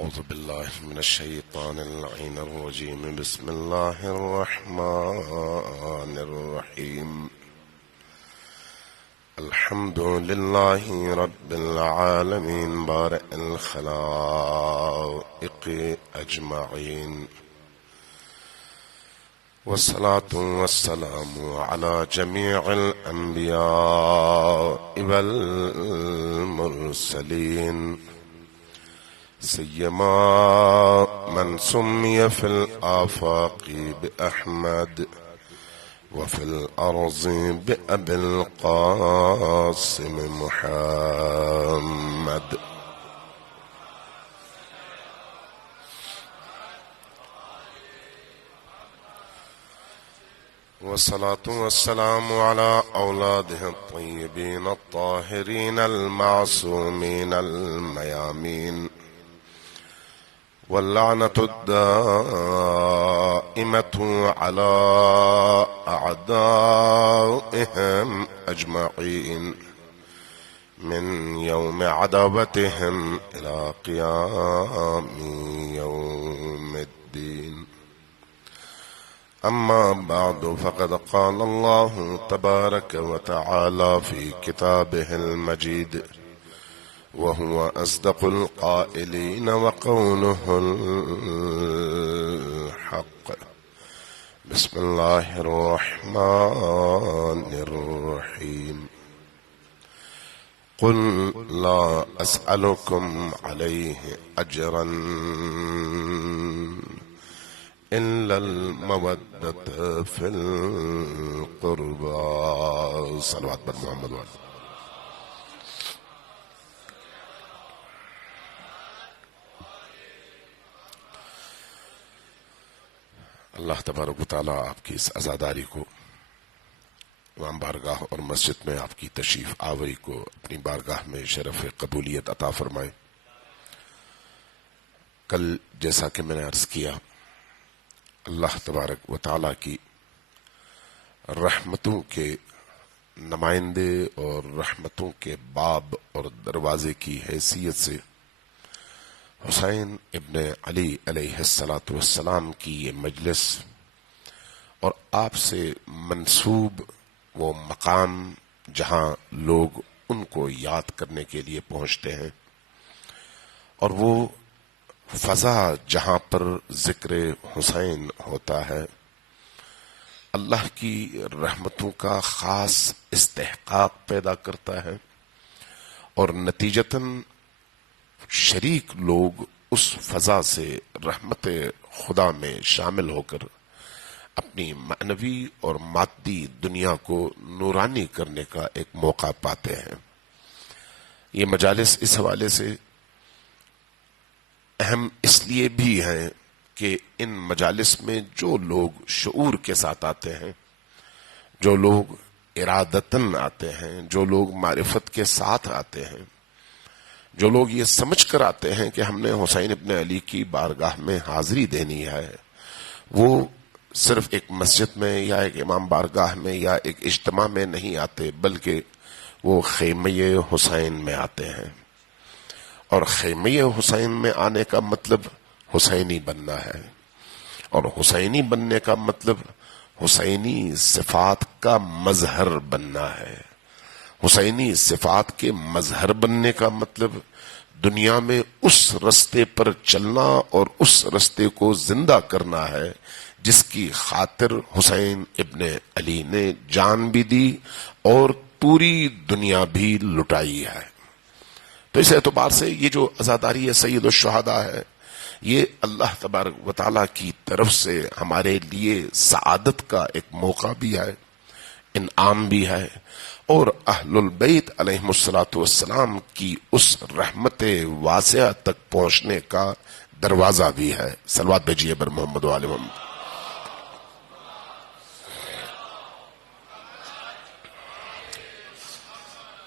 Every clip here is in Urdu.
أعوذ بالله من الشيطان اللعين الرجيم. بسم الله الرحمن الرحيم. الحمد لله رب العالمين بارئ الخلائق أجمعين، والصلاة والسلام على جميع الأنبياء والمرسلين، سيما من سمي في الآفاق بأحمد وفي الأرض بأبي القاسم محمد. والصلاة والسلام على أولاده الطيبين الطاهرين المعصومين الميامين، واللعنة الدائمة على أعدائهم أجمعين من يوم عداوتهم إلى قيام يوم الدين. أما بعد، فقد قال الله تبارك وتعالى في كتابه المجيد وهو أصدق القائلين وقوله الحق. بسم الله الرحمن الرحيم. قل لا أسألكم عليه أجرا إلا المودة في القربى. صلوات بر محمد وعلى. اللہ تبارک و تعالیٰ آپ کی اس عزاداری کو، امام بارگاہ اور مسجد میں آپ کی تشریف آوری کو اپنی بارگاہ میں شرف قبولیت عطا فرمائے۔ کل جیسا کہ میں نے عرض کیا، اللہ تبارک و تعالیٰ کی رحمتوں کے نمائندے اور رحمتوں کے باب اور دروازے کی حیثیت سے حسین ابن علی علیہ السلام کی یہ مجلس اور آپ سے منسوب وہ مقام جہاں لوگ ان کو یاد کرنے کے لیے پہنچتے ہیں، اور وہ فضا جہاں پر ذکر حسین ہوتا ہے، اللہ کی رحمتوں کا خاص استحقاق پیدا کرتا ہے، اور نتیجتاً شریک لوگ اس فضا سے رحمت خدا میں شامل ہو کر اپنی معنوی اور مادی دنیا کو نورانی کرنے کا ایک موقع پاتے ہیں۔ یہ مجالس اس حوالے سے اہم اس لیے بھی ہیں کہ ان مجالس میں جو لوگ شعور کے ساتھ آتے ہیں، جو لوگ ارادتاً آتے ہیں، جو لوگ معرفت کے ساتھ آتے ہیں، جو لوگ یہ سمجھ کر آتے ہیں کہ ہم نے حسین ابن علی کی بارگاہ میں حاضری دینی ہے، وہ صرف ایک مسجد میں یا ایک امام بارگاہ میں یا ایک اجتماع میں نہیں آتے، بلکہ وہ خیمہ حسین میں آتے ہیں۔ اور خیمہ حسین میں آنے کا مطلب حسینی بننا ہے، اور حسینی بننے کا مطلب حسینی صفات کا مظہر بننا ہے۔ حسینی صفات کے مظہر بننے کا مطلب دنیا میں اس رستے پر چلنا اور اس رستے کو زندہ کرنا ہے جس کی خاطر حسین ابن علی نے جان بھی دی اور پوری دنیا بھی لٹائی ہے۔ تو اس اعتبار سے یہ جو عزاداری سید الشہداء ہے، یہ اللہ تبارک و تعالیٰ کی طرف سے ہمارے لیے سعادت کا ایک موقع بھی ہے، انعام بھی ہے، اور اہل البیت علیہم السلام کی اس رحمت واسعہ تک پہنچنے کا دروازہ بھی ہے۔ صلوات بھیجیے بر محمد و آل محمد۔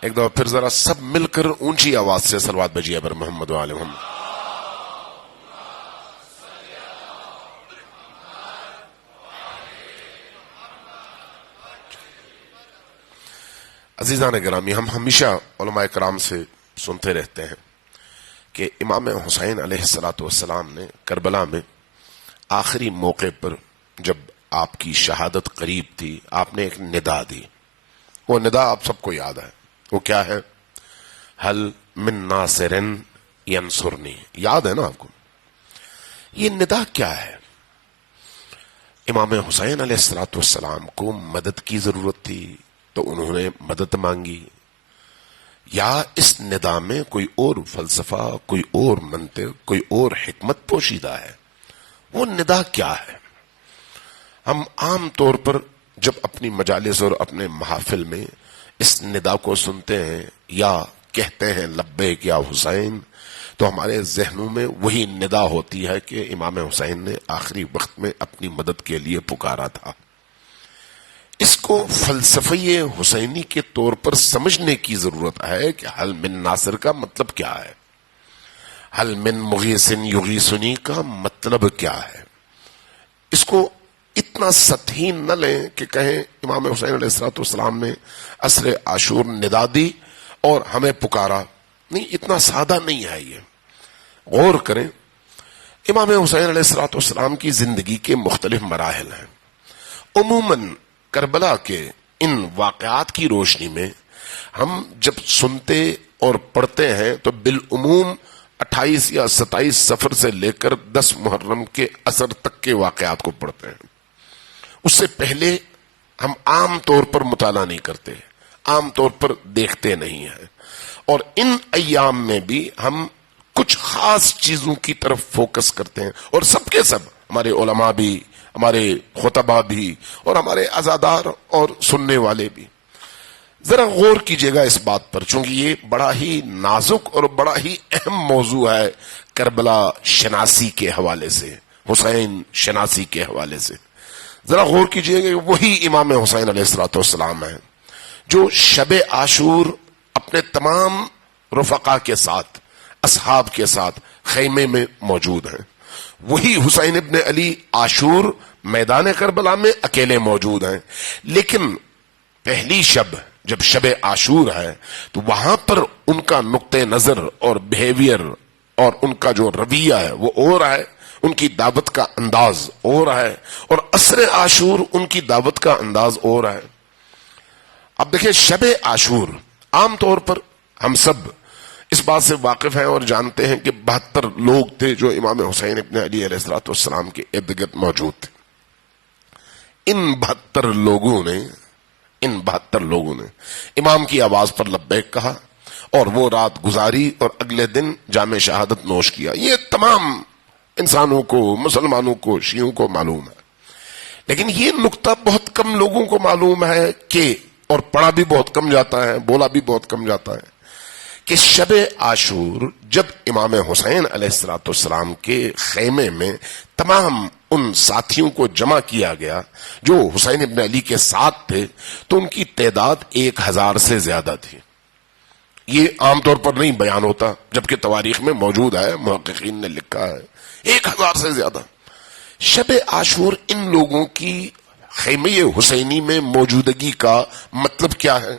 ایک دفعہ پھر ذرا سب مل کر اونچی آواز سے صلوات بھیجیے بر محمد و آل محمد۔ عزیزان گرامی، ہم ہمیشہ علماء کرام سے سنتے رہتے ہیں کہ امام حسین علیہ الصلوۃ والسلام نے کربلا میں آخری موقع پر جب آپ کی شہادت قریب تھی آپ نے ایک ندا دی. وہ ندا آپ سب کو یاد ہے. وہ کیا ہے؟ حل من ناصر ینصرنی. یاد ہے نا آپ کو؟ یہ ندا کیا ہے؟ امام حسین علیہ الصلوۃ والسلام کو مدد کی ضرورت تھی تو انہوں نے مدد مانگی، یا اس ندا میں کوئی اور فلسفہ، کوئی اور منطق، کوئی اور حکمت پوشیدہ ہے؟ وہ ندا کیا ہے؟ ہم عام طور پر جب اپنی مجالس اور اپنے محافل میں اس ندا کو سنتے ہیں یا کہتے ہیں لبیک یا حسین، تو ہمارے ذہنوں میں وہی ندا ہوتی ہے کہ امام حسین نے آخری وقت میں اپنی مدد کے لیے پکارا تھا. اس کو فلسفی حسینی کے طور پر سمجھنے کی ضرورت ہے کہ حل من ناصر کا مطلب کیا ہے، حل من مغیث یغیثنی کا مطلب کیا ہے. اس کو اتنا سطحی نہ لیں کہ کہیں امام حسین علیہ الصلوۃ والسلام نے عصر عاشور ندا دی اور ہمیں پکارا. نہیں، اتنا سادہ نہیں ہے یہ. غور کریں، امام حسین علیہ الصلوۃ والسلام کی زندگی کے مختلف مراحل ہیں. عموماً کربلا کے ان واقعات کی روشنی میں ہم جب سنتے اور پڑھتے ہیں تو بالعموم 28 یا 27 سفر سے لے کر 10 محرم کے عصر تک کے واقعات کو پڑھتے ہیں. اس سے پہلے ہم عام طور پر مطالعہ نہیں کرتے، عام طور پر دیکھتے نہیں ہیں. اور ان ایام میں بھی ہم کچھ خاص چیزوں کی طرف فوکس کرتے ہیں، اور سب کے سب ہمارے علماء بھی، ہمارے خطبہ بھی، اور ہمارے عزادار اور سننے والے بھی. ذرا غور کیجئے گا اس بات پر، چونکہ یہ بڑا ہی نازک اور بڑا ہی اہم موضوع ہے کربلا شناسی کے حوالے سے، حسین شناسی کے حوالے سے. ذرا غور کیجئے گا، وہی امام حسین علیہ الصلوۃ والسلام ہیں جو شب عاشور اپنے تمام رفقا کے ساتھ، اصحاب کے ساتھ خیمے میں موجود ہیں. وہی حسین ابن علی عاشور میدان کربلا میں اکیلے موجود ہیں. لیکن پہلی شب جب شب عاشور ہے تو وہاں پر ان کا نقطہ نظر اور بیہیویئر اور ان کا جو رویہ ہے وہ اور ہے، ان کی دعوت کا انداز اور ہے، اور عصر عاشور ان کی دعوت کا انداز اور ہے. اب دیکھیں، شب عاشور عام طور پر ہم سب اس بات سے واقف ہیں اور جانتے ہیں کہ 72 لوگ تھے جو امام حسین ابن علی علیہ الصلوۃ والسلام کے ارد گرد موجود تھے. ان 72 لوگوں نے امام کی آواز پر لبیک کہا اور وہ رات گزاری اور اگلے دن جام شہادت نوش کیا. یہ تمام انسانوں کو، مسلمانوں کو، شیعوں کو معلوم ہے. لیکن یہ نقطہ بہت کم لوگوں کو معلوم ہے کہ، اور پڑھا بھی بہت کم جاتا ہے، بولا بھی بہت کم جاتا ہے، کہ شب عاشور جب امام حسین علیہ الصلوۃ والسلام کے خیمے میں تمام ان ساتھیوں کو جمع کیا گیا جو حسین ابن علی کے ساتھ تھے، تو ان کی تعداد 1000 سے زیادہ تھی. یہ عام طور پر نہیں بیان ہوتا، جبکہ تواریخ میں موجود ہے، محققین نے لکھا ہے 1000 سے زیادہ. شب عاشور ان لوگوں کی خیمے حسینی میں موجودگی کا مطلب کیا ہے؟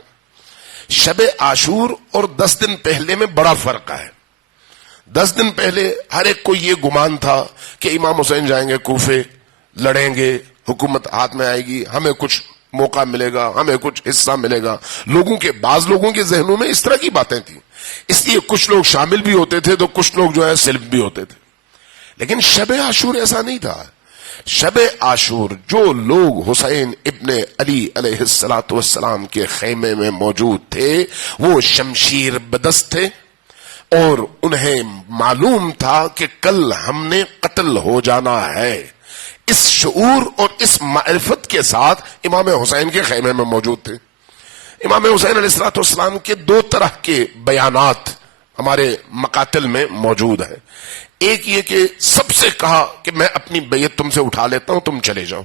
شب عاشور اور 10 دن پہلے میں بڑا فرق ہے. 10 دن پہلے ہر ایک کو یہ گمان تھا کہ امام حسین جائیں گے کوفے، لڑیں گے، حکومت ہاتھ میں آئے گی، ہمیں کچھ موقع ملے گا، ہمیں کچھ حصہ ملے گا. بعض لوگوں کے ذہنوں میں اس طرح کی باتیں تھیں، اس لیے کچھ لوگ شامل بھی ہوتے تھے تو کچھ لوگ جو ہے سلب بھی ہوتے تھے. لیکن شب عاشور ایسا نہیں تھا. شب عاشور جو لوگ حسین ابن علی علیہ الصلوۃ والسلام کے خیمے میں موجود تھے وہ شمشیر بدست تھے، اور انہیں معلوم تھا کہ کل ہم نے قتل ہو جانا ہے. اس شعور اور اس معرفت کے ساتھ امام حسین کے خیمے میں موجود تھے. امام حسین علیہ الصلوۃ والسلام کے 2 طرح کے بیانات ہمارے مقاتل میں موجود ہیں. ایک یہ کہ سب سے کہا کہ میں اپنی بیعت تم سے اٹھا لیتا ہوں، تم چلے جاؤ.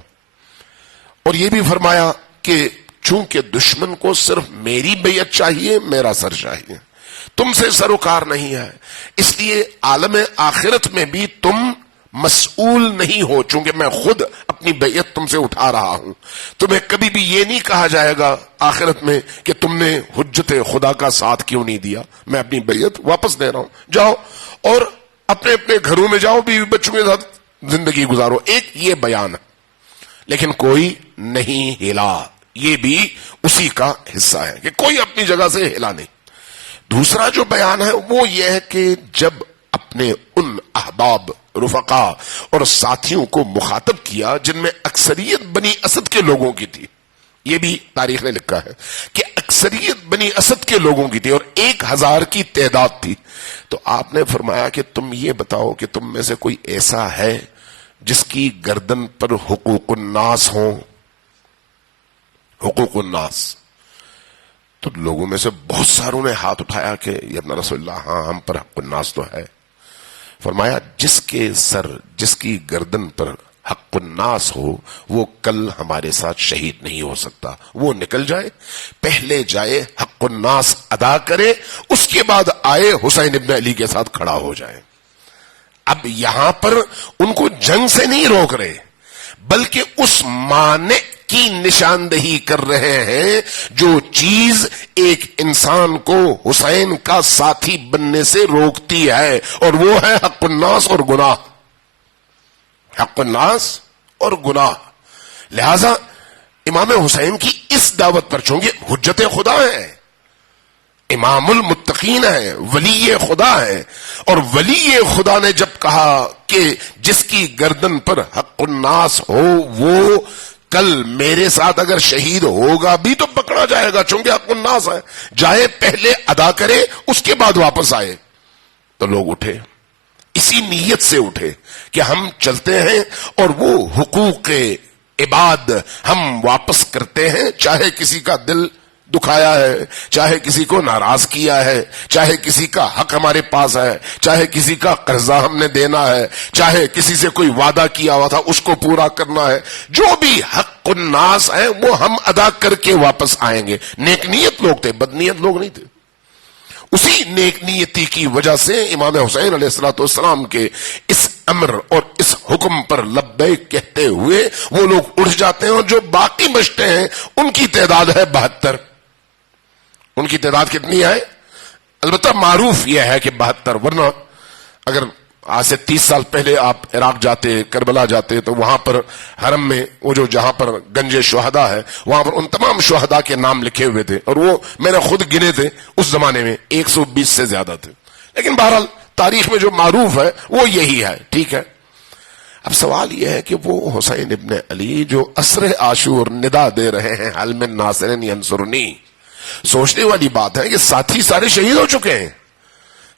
اور یہ بھی فرمایا کہ چونکہ دشمن کو صرف میری بیعت چاہیے، میرا سر چاہیے، تم سے سروکار نہیں ہے. اس لیے عالم آخرت میں بھی تم مسئول نہیں ہو، چونکہ میں خود اپنی بیعت تم سے اٹھا رہا ہوں. تمہیں کبھی بھی یہ نہیں کہا جائے گا آخرت میں کہ تم نے حجت خدا کا ساتھ کیوں نہیں دیا، میں اپنی بیعت واپس دے رہا ہوں، جاؤ. اور اپنے اپنے گھروں میں جاؤ، بیوی بچوں کے ساتھ زندگی گزارو. ایک یہ بیان ہے، لیکن کوئی نہیں ہلا. یہ بھی اسی کا حصہ ہے کہ کوئی اپنی جگہ سے ہلا نہیں. دوسرا جو بیان ہے وہ یہ ہے کہ جب اپنے ان احباب، رفقا اور ساتھیوں کو مخاطب کیا جن میں اکثریت بنی اسد کے لوگوں کی تھی، یہ بھی تاریخ نے لکھا ہے کہ اکثریت بنی اسد کے لوگوں کی تھی اور 1000 کی تعداد تھی، تو آپ نے فرمایا کہ تم یہ بتاؤ کہ تم میں سے کوئی ایسا ہے جس کی گردن پر حقوق الناس ہوں. حقوق الناس. تو لوگوں میں سے بہت ساروں نے ہاتھ اٹھایا کہ یا ابن رسول اللہ، ہاں ہم پر حق الناس تو ہے. فرمایا جس کے سر، جس کی گردن پر حق الناس ہو وہ کل ہمارے ساتھ شہید نہیں ہو سکتا. وہ نکل جائے، پہلے جائے حق الناس ادا کرے، اس کے بعد آئے حسین ابن علی کے ساتھ کھڑا ہو جائے. اب یہاں پر ان کو جنگ سے نہیں روک رہے، بلکہ اس مانع کی نشاندہی کر رہے ہیں جو چیز ایک انسان کو حسین کا ساتھی بننے سے روکتی ہے، اور وہ ہے حق الناس اور گناہ. حق الناس اور گناہ. لہذا امام حسین کی اس دعوت پر، چونکہ حجت خدا ہے، امام المتقین ہے، ولی خدا ہے، اور ولی خدا نے جب کہا کہ جس کی گردن پر حق الناس ہو وہ کل میرے ساتھ اگر شہید ہوگا بھی تو پکڑا جائے گا، چونکہ حق الناس ہے، جائے پہلے ادا کرے اس کے بعد واپس آئے. تو لوگ اٹھے، اسی نیت سے اٹھے کہ ہم چلتے ہیں اور وہ حقوق عباد ہم واپس کرتے ہیں، چاہے کسی کا دل دکھایا ہے، چاہے کسی کو ناراض کیا ہے، چاہے کسی کا حق ہمارے پاس ہے، چاہے کسی کا قرضہ ہم نے دینا ہے، چاہے کسی سے کوئی وعدہ کیا ہوا تھا اس کو پورا کرنا ہے. جو بھی حق الناس ہے وہ ہم ادا کر کے واپس آئیں گے. نیک نیت لوگ تھے، بد نیت لوگ نہیں تھے. اسی نیک نیتی کی وجہ سے امام حسین علیہ الصلوۃ والسلام کے اس امر اور اس حکم پر لبیک کہتے ہوئے وہ لوگ اٹھ جاتے ہیں، اور جو باقی بچتے ہیں ان کی تعداد ہے 72. ان کی تعداد کتنی ہے؟ البتہ معروف یہ ہے کہ 72. ورنہ اگر آج سے 30 سال پہلے آپ عراق جاتے، کربلا جاتے، تو وہاں پر حرم میں وہ جو جہاں پر گنج شہداء ہے وہاں پر ان تمام شہداء کے نام لکھے ہوئے تھے، اور وہ میں نے خود گنے تھے اس زمانے میں 120 سے زیادہ تھے. لیکن بہرحال تاریخ میں جو معروف ہے وہ یہی ہے. ٹھیک ہے. اب سوال یہ ہے کہ وہ حسین ابن علی جو عصر عاشور ندا دے رہے ہیں حل من ناصر ینصرنی، سوچنے والی بات ہے کہ ساتھی سارے شہید ہو چکے ہیں،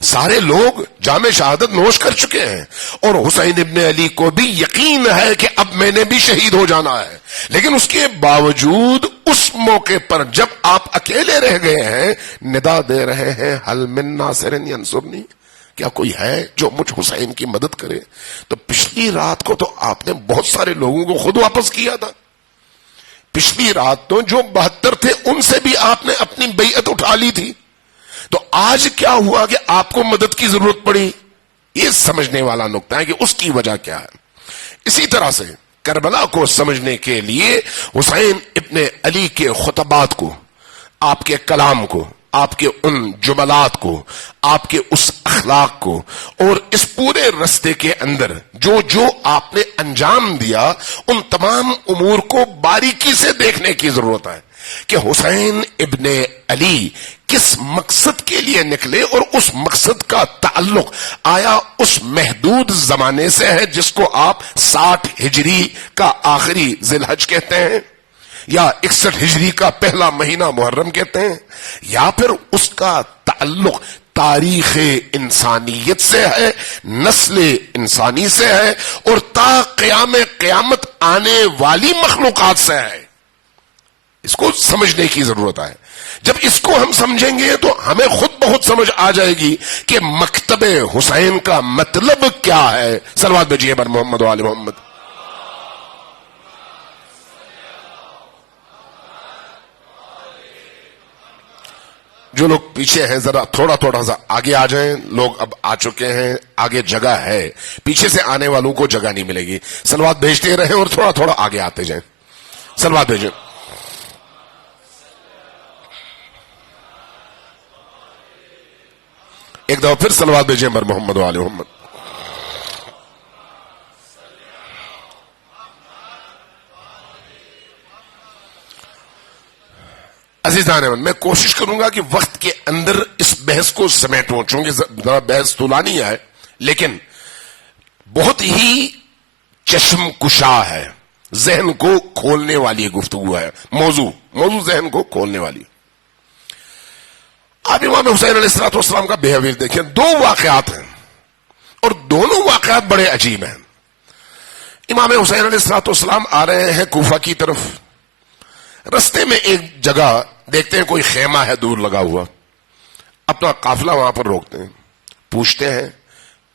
سارے لوگ جام شہادت نوش کر چکے ہیں، اور حسین ابن علی کو بھی یقین ہے کہ اب میں نے بھی شہید ہو جانا ہے. لیکن اس کے باوجود اس موقع پر جب آپ اکیلے رہ گئے ہیں ندا دے رہے ہیں حل من ناصر ینصرنی، کیا کوئی ہے جو مجھ حسین کی مدد کرے؟ تو پچھلی رات کو تو آپ نے بہت سارے لوگوں کو خود واپس کیا تھا. پچھلی رات تو جو 72 تھے ان سے بھی آپ نے اپنی بیعت اٹھا لی تھی. تو آج کیا ہوا کہ آپ کو مدد کی ضرورت پڑی؟ یہ سمجھنے والا نقطہ ہے کہ اس کی وجہ کیا ہے. اسی طرح سے کربلا کو سمجھنے کے لیے حسین ابن علی کے خطبات کو، آپ کے کلام کو، آپ کے ان جملات کو، آپ کے اس اخلاق کو، اور اس پورے رستے کے اندر جو جو آپ نے انجام دیا ان تمام امور کو باریکی سے دیکھنے کی ضرورت ہے کہ حسین ابن علی کس مقصد کے لیے نکلے، اور اس مقصد کا تعلق آیا اس محدود زمانے سے ہے جس کو آپ 60 ہجری کا آخری ذی الحج کہتے ہیں، یا 61 ہجری کا پہلا مہینہ محرم کہتے ہیں، یا پھر اس کا تعلق تاریخ انسانیت سے ہے، نسل انسانی سے ہے، اور تا قیام قیامت آنے والی مخلوقات سے ہے. اس کو سمجھنے کی ضرورت ہے. جب اس کو ہم سمجھیں گے تو ہمیں خود بہت سمجھ آ جائے گی کہ مکتب حسین کا مطلب کیا ہے. صلوات بھیجیے بر محمد و آل محمد. جو لوگ پیچھے ہیں ذرا تھوڑا سا آگے آ جائیں. لوگ اب آ چکے ہیں، آگے جگہ ہے، پیچھے سے آنے والوں کو جگہ نہیں ملے گی. صلوات بھیجتے رہیں اور تھوڑا آگے آتے جائیں. صلوات بھیجیں. ایک دفعہ پھر صلوات بھیجیں بر محمد و آل محمد. عزیزان میں کوشش کروں گا کہ وقت کے اندر اس بحث کو سمیٹوں، چونکہ ذرا بحث طولانی ہے لیکن بہت ہی چشم کشا ہے، ذہن کو کھولنے والی گفتگو ہے. موضوع ذہن کو کھولنے والی. آپ امام حسین علیہ السلام کا بیہیویئر دیکھیں. دو واقعات ہیں اور دونوں واقعات بڑے عجیب ہیں. امام حسین علیہ السلام آ رہے ہیں کوفہ کی طرف. رستے میں ایک جگہ دیکھتے ہیں کوئی خیمہ ہے دور لگا ہوا. اپنا قافلہ وہاں پر روکتے ہیں. پوچھتے ہیں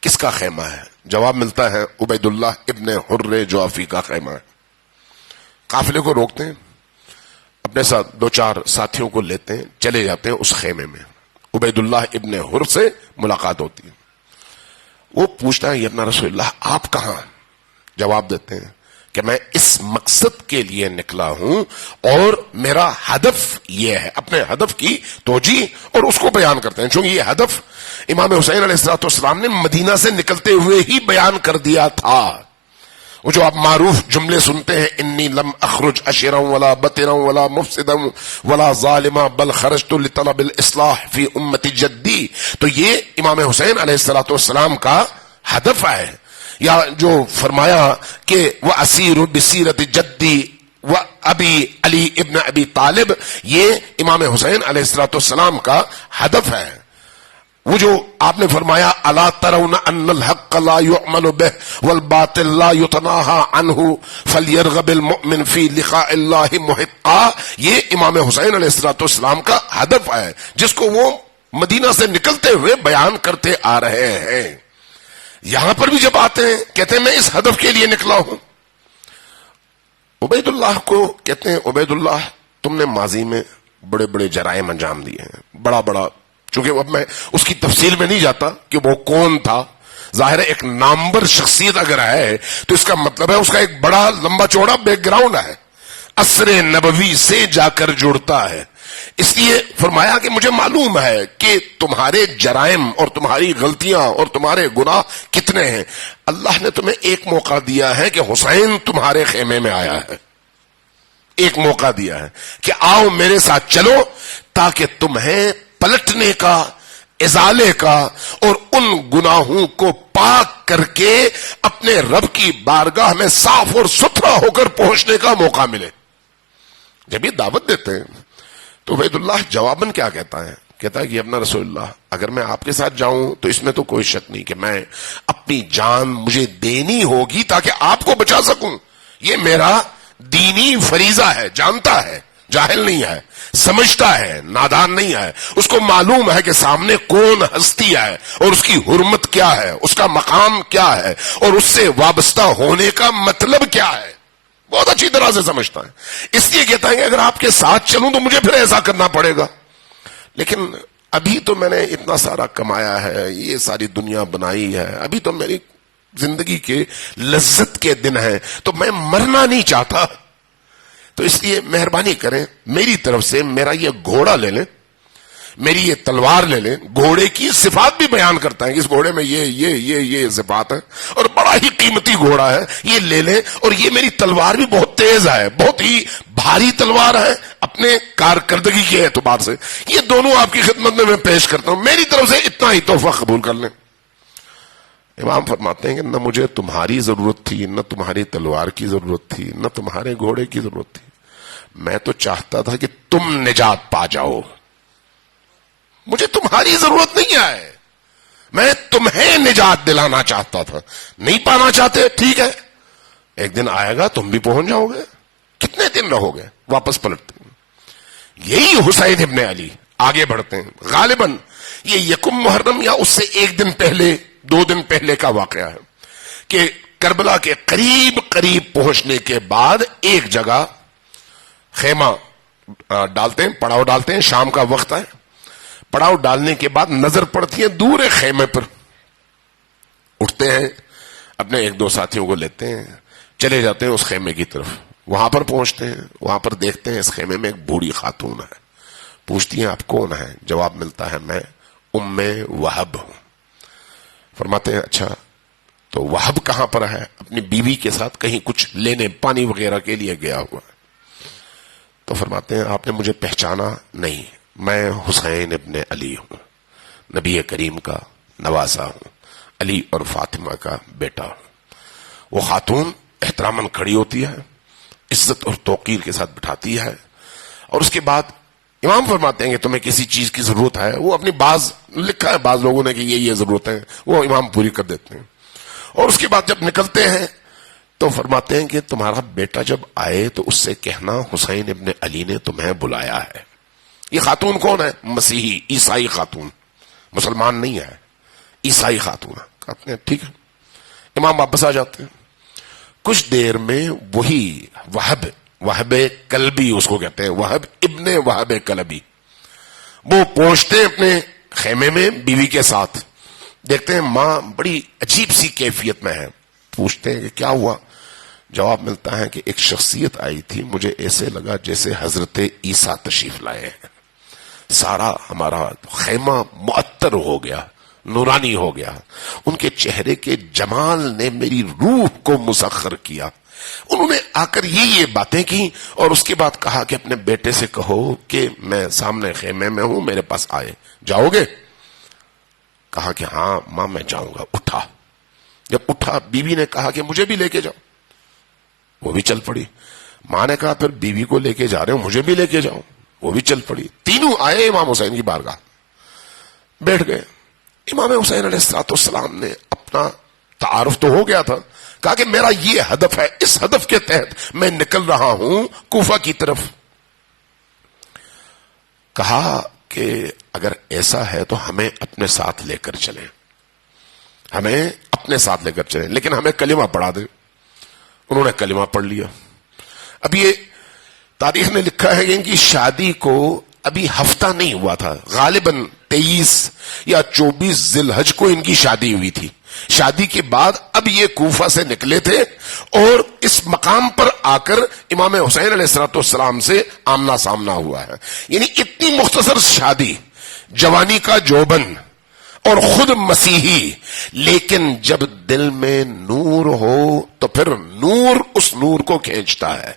کس کا خیمہ ہے؟ جواب ملتا ہے عبید اللہ ابن حر جعفی کا خیمہ ہے. قافلے کو روکتے ہیں، اپنے ساتھ دو چار ساتھیوں کو لیتے ہیں، چلے جاتے ہیں اس خیمے میں. عبید اللہ ابن حر سے ملاقات ہوتی ہے. وہ پوچھتا ہے یا رسول اللہ آپ کہاں؟ جواب دیتے ہیں کہ میں اس مقصد کے لیے نکلا ہوں اور میرا ہدف یہ ہے. اپنے ہدف کی توجیہ اور اس کو بیان کرتے ہیں، چونکہ یہ ہدف امام حسین علیہ السلام نے مدینہ سے نکلتے ہوئے ہی بیان کر دیا تھا. وہ جو آپ معروف جملے سنتے ہیں، انی لم اخرج اشرا ولا بطرا ولا مفسدا ولا ظالما بل خرجت لطلب الاصلاح فی امتی جدی، تو یہ امام حسین علیہ السلام کا ہدف ہے. یا جو فرمایا کہ وہ اسیر بسیرت جدی و ابی علی ابن ابی طالب، یہ امام حسین علیہ السلام کا ہدف ہے. وہ جو آپ نے فرمایا الا ترون ان الحق لا يعمل به والباطل لا يتناهى عنه فليرغب المؤمن في لقاء الله محقا، یہ امام حسین علیہ السلام کا ہدف ہے جس کو وہ مدینہ سے نکلتے ہوئے بیان کرتے آ رہے ہیں. یہاں پر بھی جب آتے ہیں کہتے ہیں میں اس ہدف کے لیے نکلا ہوں. عبید اللہ کو کہتے ہیں عبید اللہ تم نے ماضی میں بڑے بڑے جرائم انجام دیے ہیں، بڑا، چونکہ اب میں اس کی تفصیل میں نہیں جاتا کہ وہ کون تھا. ظاہر ہے ایک نامور شخصیت اگر ہے تو اس کا مطلب ہے اس کا ایک بڑا لمبا چوڑا بیک گراؤنڈ ہے، عصر نبوی سے جا کر جڑتا ہے. اس لیے فرمایا کہ مجھے معلوم ہے کہ تمہارے جرائم اور تمہاری غلطیاں اور تمہارے گناہ کتنے ہیں. اللہ نے تمہیں ایک موقع دیا ہے کہ حسین تمہارے خیمے میں آیا ہے، ایک موقع دیا ہے کہ آؤ میرے ساتھ چلو تاکہ تمہیں پلٹنے کا، ازالے کا اور ان گناہوں کو پاک کر کے اپنے رب کی بارگاہ میں صاف اور ستھرا ہو کر پہنچنے کا موقع ملے. جب یہ دعوت دیتے ہیں تو عبید اللہ جواباً کیا کہتا ہے؟ کہتا ہے کہ اپنا رسول اللہ اگر میں آپ کے ساتھ جاؤں تو اس میں تو کوئی شک نہیں کہ میں اپنی جان مجھے دینی ہوگی تاکہ آپ کو بچا سکوں. یہ میرا دینی فریضہ ہے. جانتا ہے، جاہل نہیں ہے، سمجھتا ہے، نادان نہیں ہے. اس کو معلوم ہے کہ سامنے کون ہستی ہے اور اس کی حرمت کیا ہے، اس کا مقام کیا ہے اور اس سے وابستہ ہونے کا مطلب کیا ہے. بہت اچھی طرح سے سمجھتا ہے. اس لیے کہتا ہے کہ اگر آپ کے ساتھ چلوں تو مجھے پھر ایسا کرنا پڑے گا. لیکن ابھی تو میں نے اتنا سارا کمایا ہے، یہ ساری دنیا بنائی ہے، ابھی تو میری زندگی کے لذت کے دن ہیں، تو میں مرنا نہیں چاہتا. تو اس لیے مہربانی کریں میری طرف سے میرا یہ گھوڑا لے لیں، میری یہ تلوار لے لیں. گھوڑے کی صفات بھی بیان کرتا ہے کہ اس گھوڑے میں یہ صفات ہے اور بڑا ہی قیمتی گھوڑا ہے، یہ لے لیں. اور یہ میری تلوار بھی بہت تیز ہے، بہت ہی بھاری تلوار ہے اپنے کارکردگی کے اعتبار سے. یہ دونوں آپ کی خدمت میں پیش کرتا ہوں، میری طرف سے اتنا ہی تحفہ قبول کر لیں. امام فرماتے ہیں کہ نہ مجھے تمہاری ضرورت تھی، نہ تمہاری تلوار کی ضرورت تھی، نہ تمہارے گھوڑے کی ضرورت تھی. میں تو چاہتا تھا کہ تم نجات پا جاؤ. مجھے تمہاری ضرورت نہیں ہے، میں تمہیں نجات دلانا چاہتا تھا. نہیں پانا چاہتے ٹھیک ہے، ایک دن آئے گا تم بھی پہنچ جاؤ گے. کتنے دن رہو گے؟ واپس پلٹتے ہیں. یہی حسین ابن علی آگے بڑھتے ہیں. غالباً یہ یکم محرم یا اس سے ایک دن پہلے، 2 دن پہلے کا واقعہ ہے کہ کربلا کے قریب پہنچنے کے بعد ایک جگہ خیمہ ڈالتے ہیں، پڑاؤ ڈالتے ہیں. شام کا وقت ہے. پڑاؤ ڈالنے کے بعد نظر پڑتی ہے دور ایک خیمے پر. اٹھتے ہیں، اپنے 1-2 ساتھیوں کو لیتے ہیں، چلے جاتے ہیں اس خیمے کی طرف. وہاں پر پہنچتے ہیں، وہاں پر دیکھتے ہیں اس خیمے میں ایک بوڑھی خاتون ہے. پوچھتی ہیں آپ کون ہیں؟ جواب ملتا ہے میں ام وہب ہوں۔ فرماتے ہیں اچھا تو وہب کہاں پر ہے؟ اپنی بیوی کے ساتھ کہیں کچھ لینے پانی وغیرہ کے لیے گیا ہوا ہے۔ تو فرماتے ہیں آپ نے مجھے پہچانا نہیں، میں حسین ابن علی ہوں، نبی کریم کا نواسا ہوں، علی اور فاطمہ کا بیٹا ہوں۔ وہ خاتون احتراماً کھڑی ہوتی ہے، عزت اور توقیر کے ساتھ بٹھاتی ہے، اور اس کے بعد امام فرماتے ہیں کہ تمہیں کسی چیز کی ضرورت ہے، وہ اپنی بعض لکھا ہے بعض لوگوں نے کہ یہ ضرورت ہے، وہ امام پوری کر دیتے ہیں، اور اس کے بعد جب نکلتے ہیں تو فرماتے ہیں کہ تمہارا بیٹا جب آئے تو اس سے کہنا حسین ابن علی نے تمہیں بلایا ہے۔ یہ خاتون کون ہے؟ مسیحی عیسائی خاتون، مسلمان نہیں ہے، عیسائی خاتون ہے۔ کہتے ہیں ٹھیک ہے، امام واپس آ جاتے ہیں۔ کچھ دیر میں وہی وہب کلبی اس کو کہتے ہیں، وہب ابن وہب کلبی، وہ پہنچتے اپنے خیمے میں بیوی کے ساتھ، دیکھتے ہیں ماں بڑی عجیب سی کیفیت میں ہے، پوچھتے ہیں کہ کیا ہوا؟ جواب ملتا ہے کہ ایک شخصیت آئی تھی، مجھے ایسے لگا جیسے حضرت عیسیٰ تشریف لائے ہیں، سارا ہمارا خیمہ معطر ہو گیا، نورانی ہو گیا، ان کے چہرے کے جمال نے میری روح کو مسخر کیا۔ انہوں نے آ کر یہ باتیں کی، اور اس کے بعد کہا کہ اپنے بیٹے سے کہو کہ میں سامنے خیمے میں ہوں، میرے پاس آئے، جاؤ گے؟ کہا کہ ہاں ماں میں جاؤں گا۔ اٹھا، جب اٹھا بیوی نے کہا کہ مجھے بھی لے کے جاؤ، وہ بھی چل پڑی۔ ماں نے کہا پھر بیوی کو لے کے جا رہے ہو، مجھے بھی لے کے جاؤ، وہ بھی چل پڑی۔ تینوں آئے امام حسین کی بارگاہ، بیٹھ گئے۔ امام حسین علیہ السلام نے اپنا تعارف تو ہو گیا تھا، کہا کہ میرا یہ ہدف ہے، اس ہدف کے تحت میں نکل رہا ہوں کوفہ کی طرف۔ کہا کہ اگر ایسا ہے تو ہمیں اپنے ساتھ لے کر چلیں، ہمیں اپنے ساتھ لے کر چلیں، لیکن ہمیں کلمہ پڑھا دیں۔ انہوں نے کلمہ پڑھ لیا۔ اب یہ تاریخ نے لکھا ہے کہ ان کی شادی کو ابھی ہفتہ نہیں ہوا تھا، غالباً 23 یا 24 ذی الحج کو ان کی شادی ہوئی تھی۔ شادی کے بعد اب یہ کوفہ سے نکلے تھے، اور اس مقام پر آ کر امام حسین علیہ السلام سے آمنا سامنا ہوا ہے۔ یعنی اتنی مختصر شادی، جوانی کا جوبن اور خود مسیحی، لیکن جب دل میں نور ہو تو پھر نور اس نور کو کھینچتا ہے۔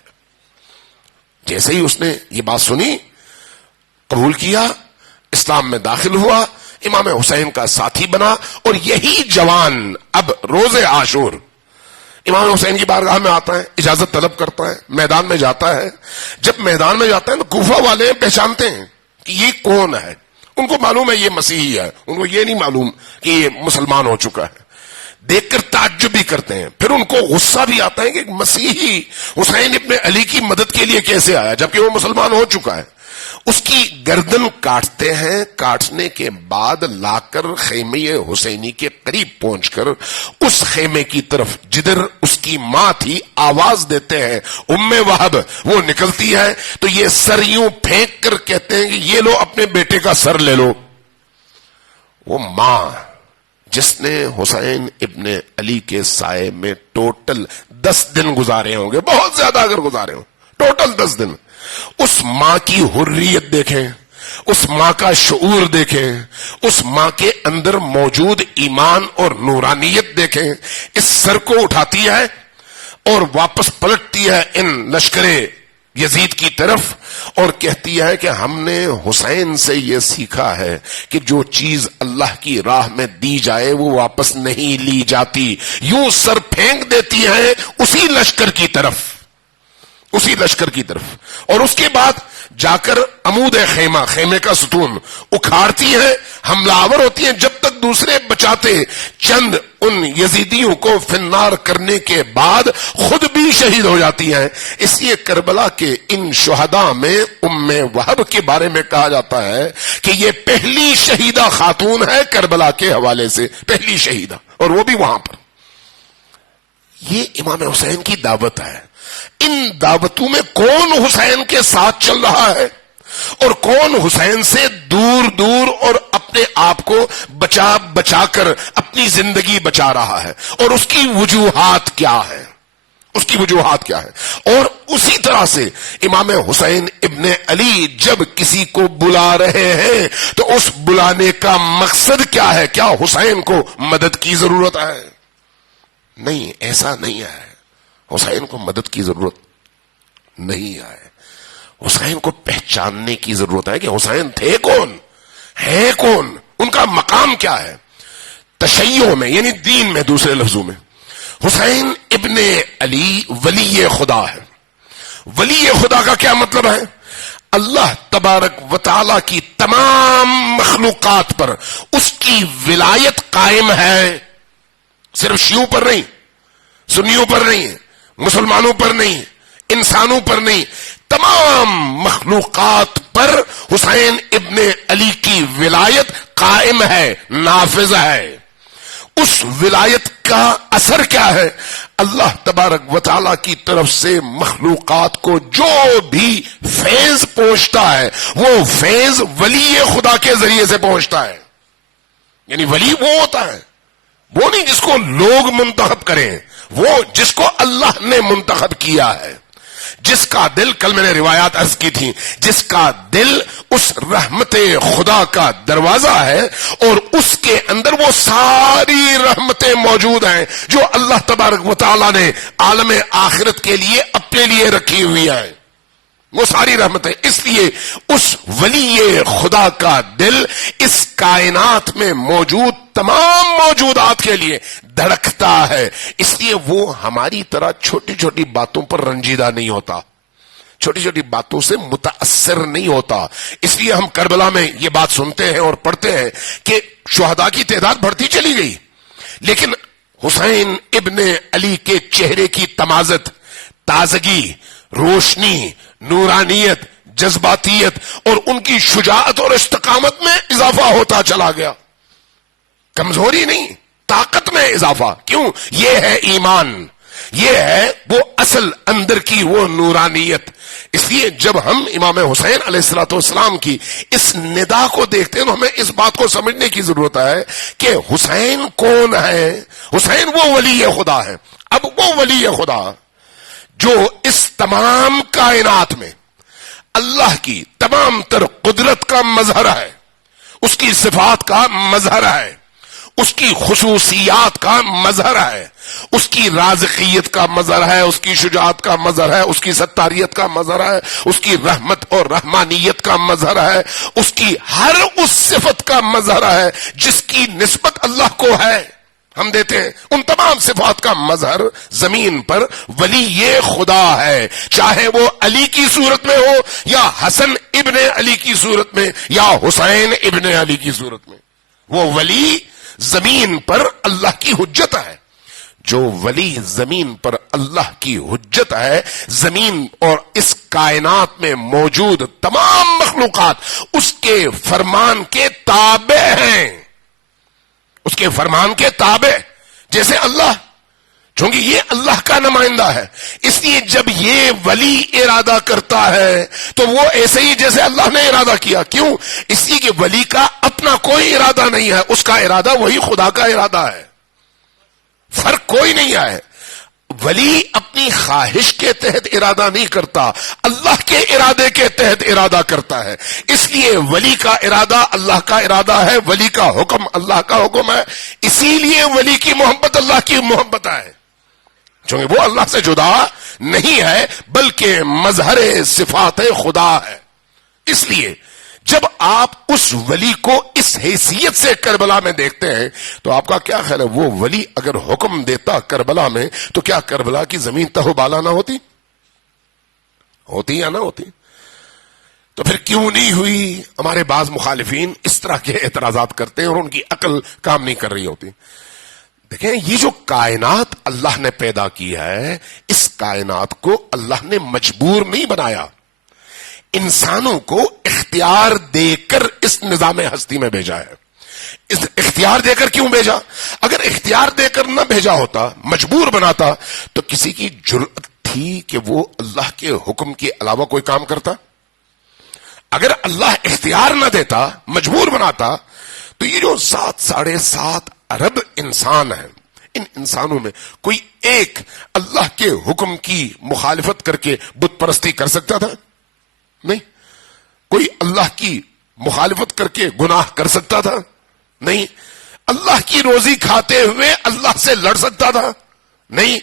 جیسے ہی اس نے یہ بات سنی، قبول کیا، اسلام میں داخل ہوا، امام حسین کا ساتھی بنا، اور یہی جوان اب روز عاشور امام حسین کی بارگاہ میں آتا ہے، اجازت طلب کرتا ہے، میدان میں جاتا ہے۔ جب میدان میں جاتا ہے تو کوفہ والے پہچانتے ہیں کہ یہ کون ہے، ان کو معلوم ہے یہ مسیحی ہے، ان کو یہ نہیں معلوم کہ یہ مسلمان ہو چکا ہے۔ دیکھ کر تعجب بھی کرتے ہیں، پھر ان کو غصہ بھی آتا ہے کہ مسیحی حسین ابن علی کی مدد کے لیے کیسے آیا جبکہ وہ مسلمان ہو چکا ہے۔ اس کی گردن کاٹتے ہیں، کاٹنے کے بعد لا کر خیمے حسینی کے قریب پہنچ کر اس خیمے کی طرف جدھر اس کی ماں تھی آواز دیتے ہیں، ام وہب۔ وہ نکلتی ہے تو یہ سر یوں پھینک کر کہتے ہیں کہ یہ لو اپنے بیٹے کا سر لے لو۔ وہ ماں جس نے حسین ابن علی کے سائے میں ٹوٹل 10 دن گزارے ہوں گے، بہت زیادہ اگر گزارے ہوں، ٹوٹل 10 دن، اس ماں کی حریت دیکھیں، اس ماں کا شعور دیکھیں، اس ماں کے اندر موجود ایمان اور نورانیت دیکھیں۔ اس سر کو اٹھاتی ہے اور واپس پلٹتی ہے ان لشکر یزید کی طرف، اور کہتی ہے کہ ہم نے حسین سے یہ سیکھا ہے کہ جو چیز اللہ کی راہ میں دی جائے وہ واپس نہیں لی جاتی۔ یوں سر پھینک دیتی ہے اسی لشکر کی طرف، اسی لشکر کی طرف، اور اس کے بعد جا کر عمود خیمہ، خیمے کا ستون اکھاڑتی ہے، حملہ آور ہوتی ہیں، جب تک دوسرے بچاتے چند ان یزیدیوں کو فنار کرنے کے بعد خود بھی شہید ہو جاتی ہیں۔ اس لیے کربلا کے ان شہداء میں ام وہب کے بارے میں کہا جاتا ہے کہ یہ پہلی شہیدہ خاتون ہے کربلا کے حوالے سے، پہلی شہیدہ، اور وہ بھی وہاں پر۔ یہ امام حسین کی دعوت ہے۔ ان دعوتوں میں کون حسین کے ساتھ چل رہا ہے اور کون حسین سے دور دور اور اپنے آپ کو بچا بچا کر اپنی زندگی بچا رہا ہے، اور اس کی وجوہات کیا ہے، اس کی وجوہات کیا ہے؟ اور اسی طرح سے امام حسین ابن علی جب کسی کو بلا رہے ہیں تو اس بلانے کا مقصد کیا ہے؟ کیا حسین کو مدد کی ضرورت ہے؟ نہیں، ایسا نہیں ہے. حسین کو مدد کی ضرورت نہیں ہے. حسین کو پہچاننے کی ضرورت ہے کہ حسین تھے کون، ہے کون، ان کا مقام کیا ہے تشیع میں، یعنی دین میں. دوسرے لفظوں میں حسین ابن علی ولی خدا ہے. ولی خدا کا کیا مطلب ہے؟ اللہ تبارک و تعالی کی تمام مخلوقات پر اس کی ولایت قائم ہے. صرف شیعوں پر نہیں، سنیوں پر نہیں، مسلمانوں پر نہیں، انسانوں پر نہیں، تمام مخلوقات پر حسین ابن علی کی ولایت قائم ہے، نافذ ہے. اس ولایت کا اثر کیا ہے؟ اللہ تبارک و تعالی کی طرف سے مخلوقات کو جو بھی فیض پہنچتا ہے وہ فیض ولی خدا کے ذریعے سے پہنچتا ہے. یعنی ولی وہ ہوتا ہے، وہ نہیں جس کو لوگ منتخب کریں، وہ جس کو اللہ نے منتخب کیا ہے، جس کا دل، کل میں نے روایات عرض کی تھی، جس کا دل اس رحمت خدا کا دروازہ ہے اور اس کے اندر وہ ساری رحمتیں موجود ہیں جو اللہ تبارک و تعالی نے عالم آخرت کے لیے اپنے لیے رکھی ہوئی ہیں، وہ ساری رحمتیں. اس لیے اس ولی خدا کا دل اس کائنات میں موجود تمام موجودات کے لیے دھڑکتا ہے. اس لیے وہ ہماری طرح چھوٹی چھوٹی باتوں پر رنجیدہ نہیں ہوتا، چھوٹی چھوٹی باتوں سے متاثر نہیں ہوتا. اس لیے ہم کربلا میں یہ بات سنتے ہیں اور پڑھتے ہیں کہ شہداء کی تعداد بڑھتی چلی گئی، لیکن حسین ابن علی کے چہرے کی تمازت، تازگی، روشنی، نورانیت، جذباتیت اور ان کی شجاعت اور استقامت میں اضافہ ہوتا چلا گیا. کمزوری نہیں، طاقت میں اضافہ. کیوں؟ یہ ہے ایمان، یہ ہے وہ اصل اندر کی وہ نورانیت. اس لیے جب ہم امام حسین علیہ الصلوۃ والسلام کی اس ندا کو دیکھتے ہیں تو ہمیں اس بات کو سمجھنے کی ضرورت ہے کہ حسین کون ہے. حسین وہ ولی خدا ہے. اب وہ ولی خدا جو اس تمام کائنات میں اللہ کی تمام تر قدرت کا مظہر ہے، اس کی صفات کا مظہر ہے، اس کی خصوصیات کا مظہر ہے، اس کی رازقیت کا مظہر ہے، اس کی شجاعت کا مظہر ہے، اس کی ستاریت کا مظہر ہے، اس کی رحمت اور رحمانیت کا مظہر ہے، اس کی ہر اس صفت کا مظہر ہے جس کی نسبت اللہ کو ہے، ہم دیتے ہیں. ان تمام صفات کا مظہر زمین پر ولی خدا ہے، چاہے وہ علی کی صورت میں ہو یا حسن ابن علی کی صورت میں یا حسین ابن علی کی صورت میں. وہ ولی زمین پر اللہ کی حجت ہے. جو ولی زمین پر اللہ کی حجت ہے، زمین اور اس کائنات میں موجود تمام مخلوقات اس کے فرمان کے تابع ہیں، اس کے فرمان کے تابع. جیسے اللہ، چونکہ یہ اللہ کا نمائندہ ہے، اس لیے جب یہ ولی ارادہ کرتا ہے تو وہ ایسے ہی جیسے اللہ نے ارادہ کیا. کیوں؟ اس لیے کہ ولی کا اپنا کوئی ارادہ نہیں ہے، اس کا ارادہ وہی خدا کا ارادہ ہے، فرق کوئی نہیں ہے. ولی اپنی خواہش کے تحت ارادہ نہیں کرتا، اللہ کے ارادے کے تحت ارادہ کرتا ہے. اس لیے ولی کا ارادہ اللہ کا ارادہ ہے، ولی کا حکم اللہ کا حکم ہے. اسی لیے ولی کی محبت اللہ کی محبت ہے، چونکہ وہ اللہ سے جدا نہیں ہے بلکہ مظہر صفات خدا ہے. اس لیے جب آپ اس ولی کو اس حیثیت سے کربلا میں دیکھتے ہیں تو آپ کا کیا خیال ہے؟ وہ ولی اگر حکم دیتا کربلا میں تو کیا کربلا کی زمین تہو بالا نہ ہوتی؟ ہوتی یا نہ ہوتی؟ تو پھر کیوں نہیں ہوئی؟ ہمارے بعض مخالفین اس طرح کے اعتراضات کرتے ہیں اور ان کی عقل کام نہیں کر رہی ہوتی. دیکھیں، یہ جو کائنات اللہ نے پیدا کی ہے، اس کائنات کو اللہ نے مجبور نہیں بنایا، انسانوں کو اختیار دے کر اس نظام ہستی میں بھیجا ہے. اس اختیار دے کر کیوں بھیجا؟ اگر اختیار دے کر نہ بھیجا ہوتا، مجبور بناتا، تو کسی کی جرأت تھی کہ وہ اللہ کے حکم کے علاوہ کوئی کام کرتا؟ اگر اللہ اختیار نہ دیتا، مجبور بناتا، تو یہ جو 7.5 ارب انسان ہیں، ان انسانوں میں کوئی ایک اللہ کے حکم کی مخالفت کر کے بت پرستی کر سکتا تھا؟ نہیں. کوئی اللہ کی مخالفت کر کے گناہ کر سکتا تھا؟ نہیں. اللہ کی روزی کھاتے ہوئے اللہ سے لڑ سکتا تھا؟ نہیں.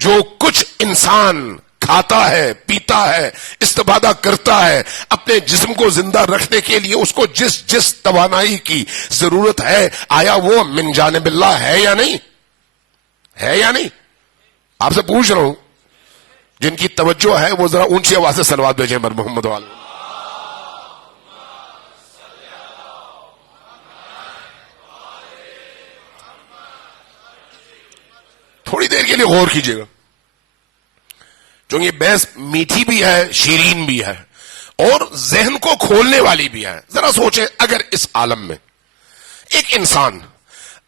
جو کچھ انسان کھاتا ہے، پیتا ہے، استفادہ کرتا ہے اپنے جسم کو زندہ رکھنے کے لیے، اس کو جس جس توانائی کی ضرورت ہے، آیا وہ من جانب اللہ ہے یا نہیں؟ ہے یا نہیں؟ آپ سے پوچھ رہا ہوں. جن کی توجہ ہے وہ ذرا اونچی آواز سے صلوات بھیجیں بر محمد والے. تھوڑی دیر کے لیے غور کیجیے گا، جو یہ بحث میٹھی بھی ہے، شیرین بھی ہے، اور ذہن کو کھولنے والی بھی ہے. ذرا سوچیں، اگر اس عالم میں ایک انسان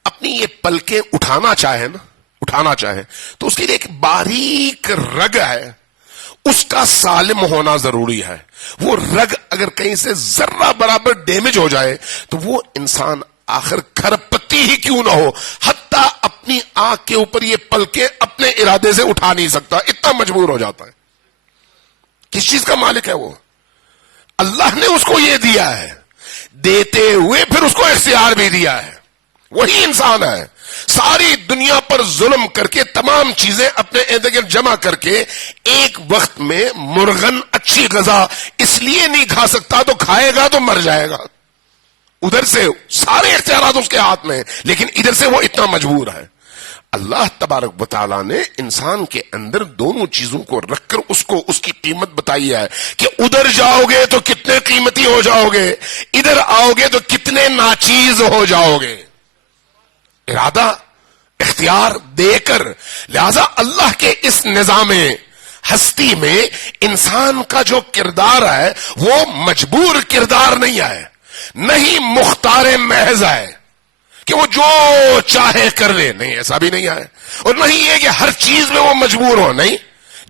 اپنی یہ پلکیں اٹھانا چاہے تو اس کے لیے ایک باریک رگ ہے، اس کا سالم ہونا ضروری ہے. وہ رگ اگر کہیں سے ذرہ برابر ڈیمیج ہو جائے تو وہ انسان آخر کھرپتی ہی کیوں نہ ہو، حتیٰ اپنی آنکھ کے اوپر یہ پلکیں اپنے ارادے سے اٹھا نہیں سکتا، اتنا مجبور ہو جاتا ہے. کس چیز کا مالک ہے وہ؟ اللہ نے اس کو یہ دیا ہے، دیتے ہوئے پھر اس کو اختیار بھی دیا ہے. وہی انسان ہے. ساری دنیا پر ظلم کر کے تمام چیزیں اپنے ارد گرد جمع کر کے ایک وقت میں مرغن اچھی غذا اس لیے نہیں کھا سکتا تو کھائے گا تو مر جائے گا. ادھر سے سارے اختیارات اس کے ہاتھ میں، لیکن ادھر سے وہ اتنا مجبور ہے. اللہ تبارک و تعالیٰ نے انسان کے اندر دونوں چیزوں کو رکھ کر اس کو اس کی قیمت بتائی ہے کہ ادھر جاؤ گے تو کتنے قیمتی ہو جاؤ گے، ادھر آؤ گے تو کتنے ناچیز ہو جاؤ گے. ارادہ اختیار دے کر، لہذا اللہ کے اس نظام ہستی میں انسان کا جو کردار ہے وہ مجبور کردار نہیں ہے، نہیں مختار محض ہے کہ وہ جو چاہے کر لے، نہیں ایسا بھی نہیں ہے. اور نہیں یہ کہ ہر چیز میں وہ مجبور ہو، نہیں،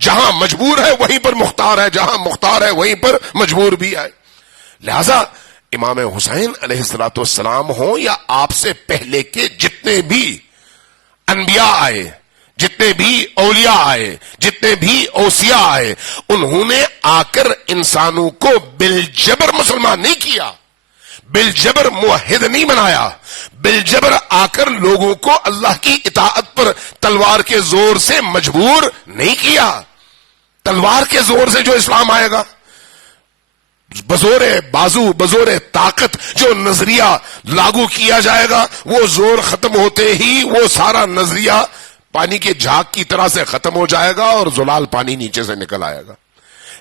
جہاں مجبور ہے وہیں پر مختار ہے، جہاں مختار ہے وہیں پر مجبور بھی ہے. لہذا امام حسین علیہ الصلوۃ والسلام ہوں یا آپ سے پہلے کے جتنے بھی انبیاء آئے، جتنے بھی اولیاء آئے، جتنے بھی اوصیاء آئے، انہوں نے آ کر انسانوں کو بالجبر مسلمان نہیں کیا، بالجبر موحد نہیں بنایا، بالجبر آ کر لوگوں کو اللہ کی اطاعت پر تلوار کے زور سے مجبور نہیں کیا. تلوار کے زور سے جو اسلام آئے گا، بزور بازو، بزور طاقت جو نظریہ لاگو کیا جائے گا، وہ زور ختم ہوتے ہی وہ سارا نظریہ پانی کے جھاگ کی طرح سے ختم ہو جائے گا اور زلال پانی نیچے سے نکل آئے گا.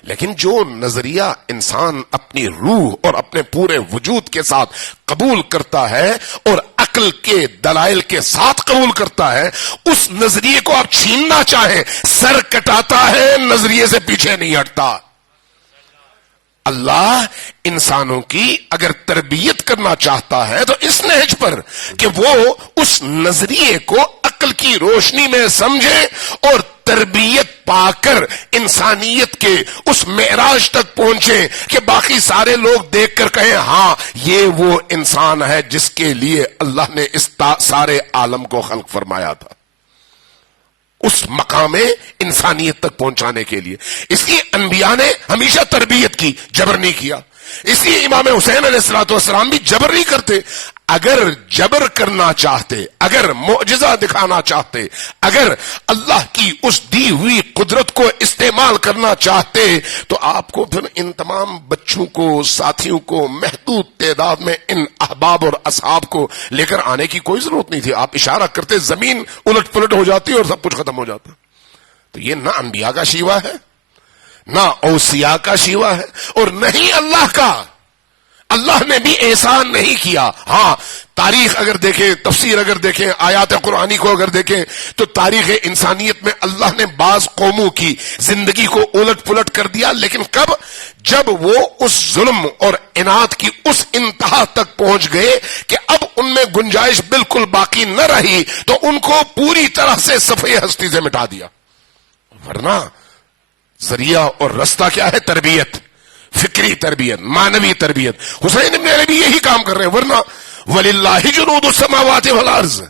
لیکن جو نظریہ انسان اپنی روح اور اپنے پورے وجود کے ساتھ قبول کرتا ہے اور عقل کے دلائل کے ساتھ قبول کرتا ہے، اس نظریے کو آپ چھیننا چاہیں سر کٹاتا ہے، نظریے سے پیچھے نہیں ہٹتا. اللہ انسانوں کی اگر تربیت کرنا چاہتا ہے تو اس نہج پر کہ وہ اس نظریے کو عقل کی روشنی میں سمجھے اور تربیت پا کر انسانیت کے اس معراج تک پہنچے کہ باقی سارے لوگ دیکھ کر کہیں ہاں یہ وہ انسان ہے جس کے لیے اللہ نے اس سارے عالم کو خلق فرمایا تھا، اس مقام انسانیت تک پہنچانے کے لیے. اس لیے انبیاء نے ہمیشہ تربیت کی، جبر نہیں کیا. اس لیے امام حسین علیہ الصلوۃ والسلام بھی جبر نہیں کرتے. اگر جبر کرنا چاہتے، اگر معجزہ دکھانا چاہتے، اگر اللہ کی اس دی ہوئی قدرت کو استعمال کرنا چاہتے تو آپ کو پھر ان تمام بچوں کو، ساتھیوں کو، محدود تعداد میں ان احباب اور اصحاب کو لے کر آنے کی کوئی ضرورت نہیں تھی. آپ اشارہ کرتے، زمین الٹ پلٹ ہو جاتی اور سب کچھ ختم ہو جاتا. تو یہ نہ انبیاء کا شیوا ہے، نہ اوصیاء کا شیوا ہے، اور نہیں اللہ کا. اللہ نے بھی احسان نہیں کیا. ہاں تاریخ اگر دیکھیں، تفسیر اگر دیکھیں، آیات قرآنی کو اگر دیکھیں تو تاریخ انسانیت میں اللہ نے بعض قوموں کی زندگی کو الٹ پلٹ کر دیا. لیکن کب؟ جب وہ اس ظلم اور عناد کی اس انتہا تک پہنچ گئے کہ اب ان میں گنجائش بالکل باقی نہ رہی تو ان کو پوری طرح سے صفحے ہستی سے مٹا دیا. ورنہ ذریعہ اور رستہ کیا ہے؟ تربیت، فکری تربیت، معنوی تربیت. حسین ابن علی بھی یہی کام کر رہے ہیں. ورنہ وَلِلَّهِ جُنُودُ السَّمَاوَاتِ وَالْأَرْضِ،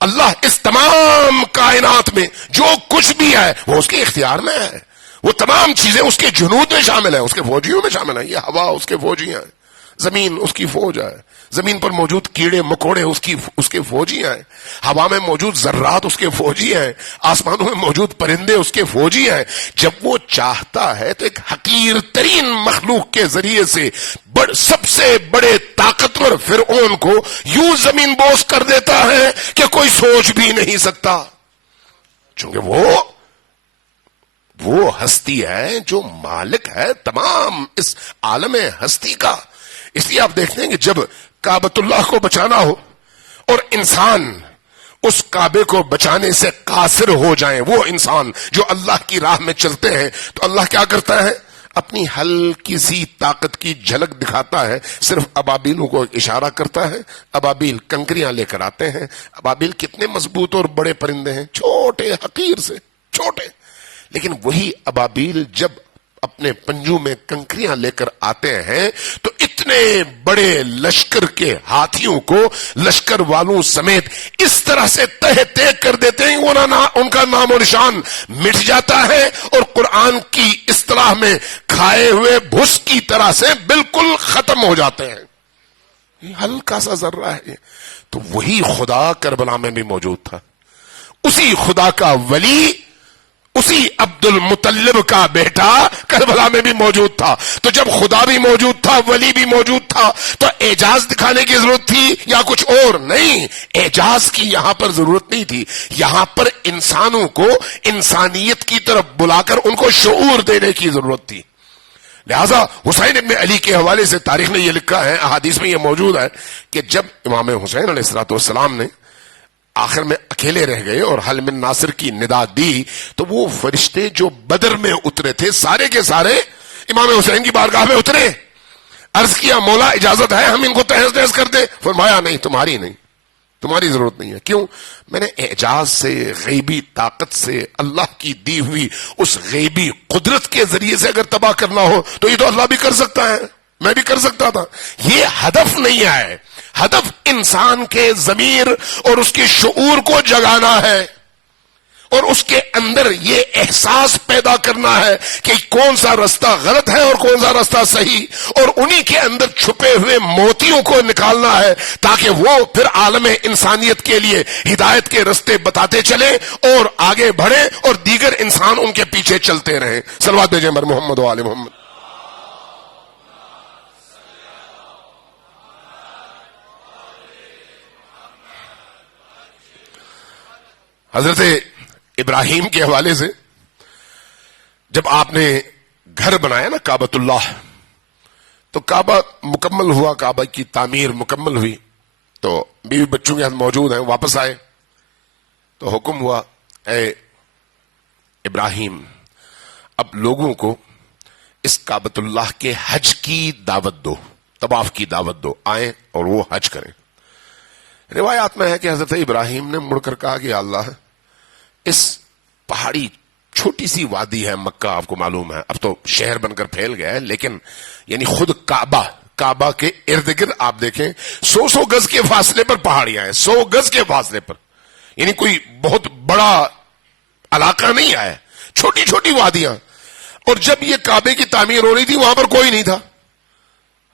اللہ اس تمام کائنات میں جو کچھ بھی ہے وہ اس کے اختیار میں ہے. وہ تمام چیزیں اس کے جنود میں شامل ہیں, اس کے فوجیوں میں شامل ہیں. یہ ہوا اس کے فوجی ہیں, زمین اس کی فوج ہے, زمین پر موجود کیڑے مکوڑے اس کے فوجی ہیں, ہوا میں موجود ذرات اس کے فوجی ہیں, آسمانوں میں موجود پرندے اس کے فوجی ہیں. جب وہ چاہتا ہے تو ایک حقیر ترین مخلوق کے ذریعے سے سب سے بڑے طاقتور فرعون کو یوں زمین بوس کر دیتا ہے کہ کوئی سوچ بھی نہیں سکتا, چونکہ وہ ہستی ہے جو مالک ہے تمام اس عالم ہستی کا. اس لیے آپ دیکھتے ہیں کہ جب کعبۃ اللہ کو بچانا ہو اور انسان اس کعبے کو بچانے سے قاصر ہو جائیں, وہ انسان جو اللہ کی راہ میں چلتے ہیں, تو اللہ کیا کرتا ہے, اپنی ہلکی سی طاقت کی جھلک دکھاتا ہے, صرف ابابیلوں کو اشارہ کرتا ہے. ابابیل کنکریاں لے کر آتے ہیں. ابابیل کتنے مضبوط اور بڑے پرندے ہیں, چھوٹے حقیر سے چھوٹے, لیکن وہی ابابیل جب اپنے پنجوں میں کنکریاں لے کر آتے ہیں تو اتنے بڑے لشکر کے ہاتھیوں کو لشکر والوں سمیت اس طرح سے تہ تہ کر دیتے ہیں, ان کا نام و نشان مٹ جاتا ہے, اور قرآن کی اصطلاح میں کھائے ہوئے بھس کی طرح سے بالکل ختم ہو جاتے ہیں. یہ ہلکا سا ذرہ ہے. تو وہی خدا کربلا میں بھی موجود تھا, اسی خدا کا ولی, اسی عبد المطلب کا بیٹا کربلا میں بھی موجود تھا. تو جب خدا بھی موجود تھا, ولی بھی موجود تھا, تو اعجاز دکھانے کی ضرورت تھی یا کچھ اور نہیں. اعجاز کی یہاں پر ضرورت نہیں تھی, یہاں پر انسانوں کو انسانیت کی طرف بلا کر ان کو شعور دینے کی ضرورت تھی. لہذا حسین ابن علی کے حوالے سے تاریخ نے یہ لکھا ہے, احادیث میں یہ موجود ہے, کہ جب امام حسین علیہ السلام نے آخر میں اکیلے رہ گئے اور حل من ناصر کی ندا دی, تو وہ فرشتے جو بدر میں اترے تھے سارے کے سارے امام حسین کی بارگاہ میں اترے. عرض کیا مولا اجازت ہے ہم ان کو تہز تہز کر دیں؟ فرمایا نہیں, تمہاری ضرورت نہیں ہے. کیوں؟ میں نے اعجاز سے, غیبی طاقت سے, اللہ کی دی ہوئی اس غیبی قدرت کے ذریعے سے اگر تباہ کرنا ہو تو یہ تو اللہ بھی کر سکتا ہے, میں بھی کر سکتا تھا. یہ ہدف نہیں ہے, ہدف انسان کے ضمیر اور اس کے شعور کو جگانا ہے, اور اس کے اندر یہ احساس پیدا کرنا ہے کہ کون سا رستہ غلط ہے اور کون سا رستہ صحیح, اور انہی کے اندر چھپے ہوئے موتیوں کو نکالنا ہے تاکہ وہ پھر عالم انسانیت کے لیے ہدایت کے رستے بتاتے چلے اور آگے بڑھے اور دیگر انسان ان کے پیچھے چلتے رہیں. صلوات بھیجیں بر محمد و آل محمد. حضرت ابراہیم کے حوالے سے جب آپ نے گھر بنایا نا کعبۃ اللہ, تو کعبہ مکمل ہوا, کعبہ کی تعمیر مکمل ہوئی, تو بیوی بچوں کے ہاتھ موجود ہیں, واپس آئے تو حکم ہوا, اے ابراہیم اب لوگوں کو اس کعبۃ اللہ کے حج کی دعوت دو, طواف کی دعوت دو, آئیں اور وہ حج کریں. روایات میں ہے کہ حضرت ابراہیم نے مڑ کر کہا کہ اللہ, اس پہاڑی چھوٹی سی وادی ہے مکہ, آپ کو معلوم ہے اب تو شہر بن کر پھیل گیا ہے, لیکن یعنی خود کعبہ کے ارد گرد آپ دیکھیں 100 گز کے فاصلے پر پہاڑیاں ہیں, 100 گز کے فاصلے پر, یعنی کوئی بہت بڑا علاقہ نہیں ہے, چھوٹی چھوٹی وادیاں. اور جب یہ کعبے کی تعمیر ہو رہی تھی وہاں پر کوئی نہیں تھا.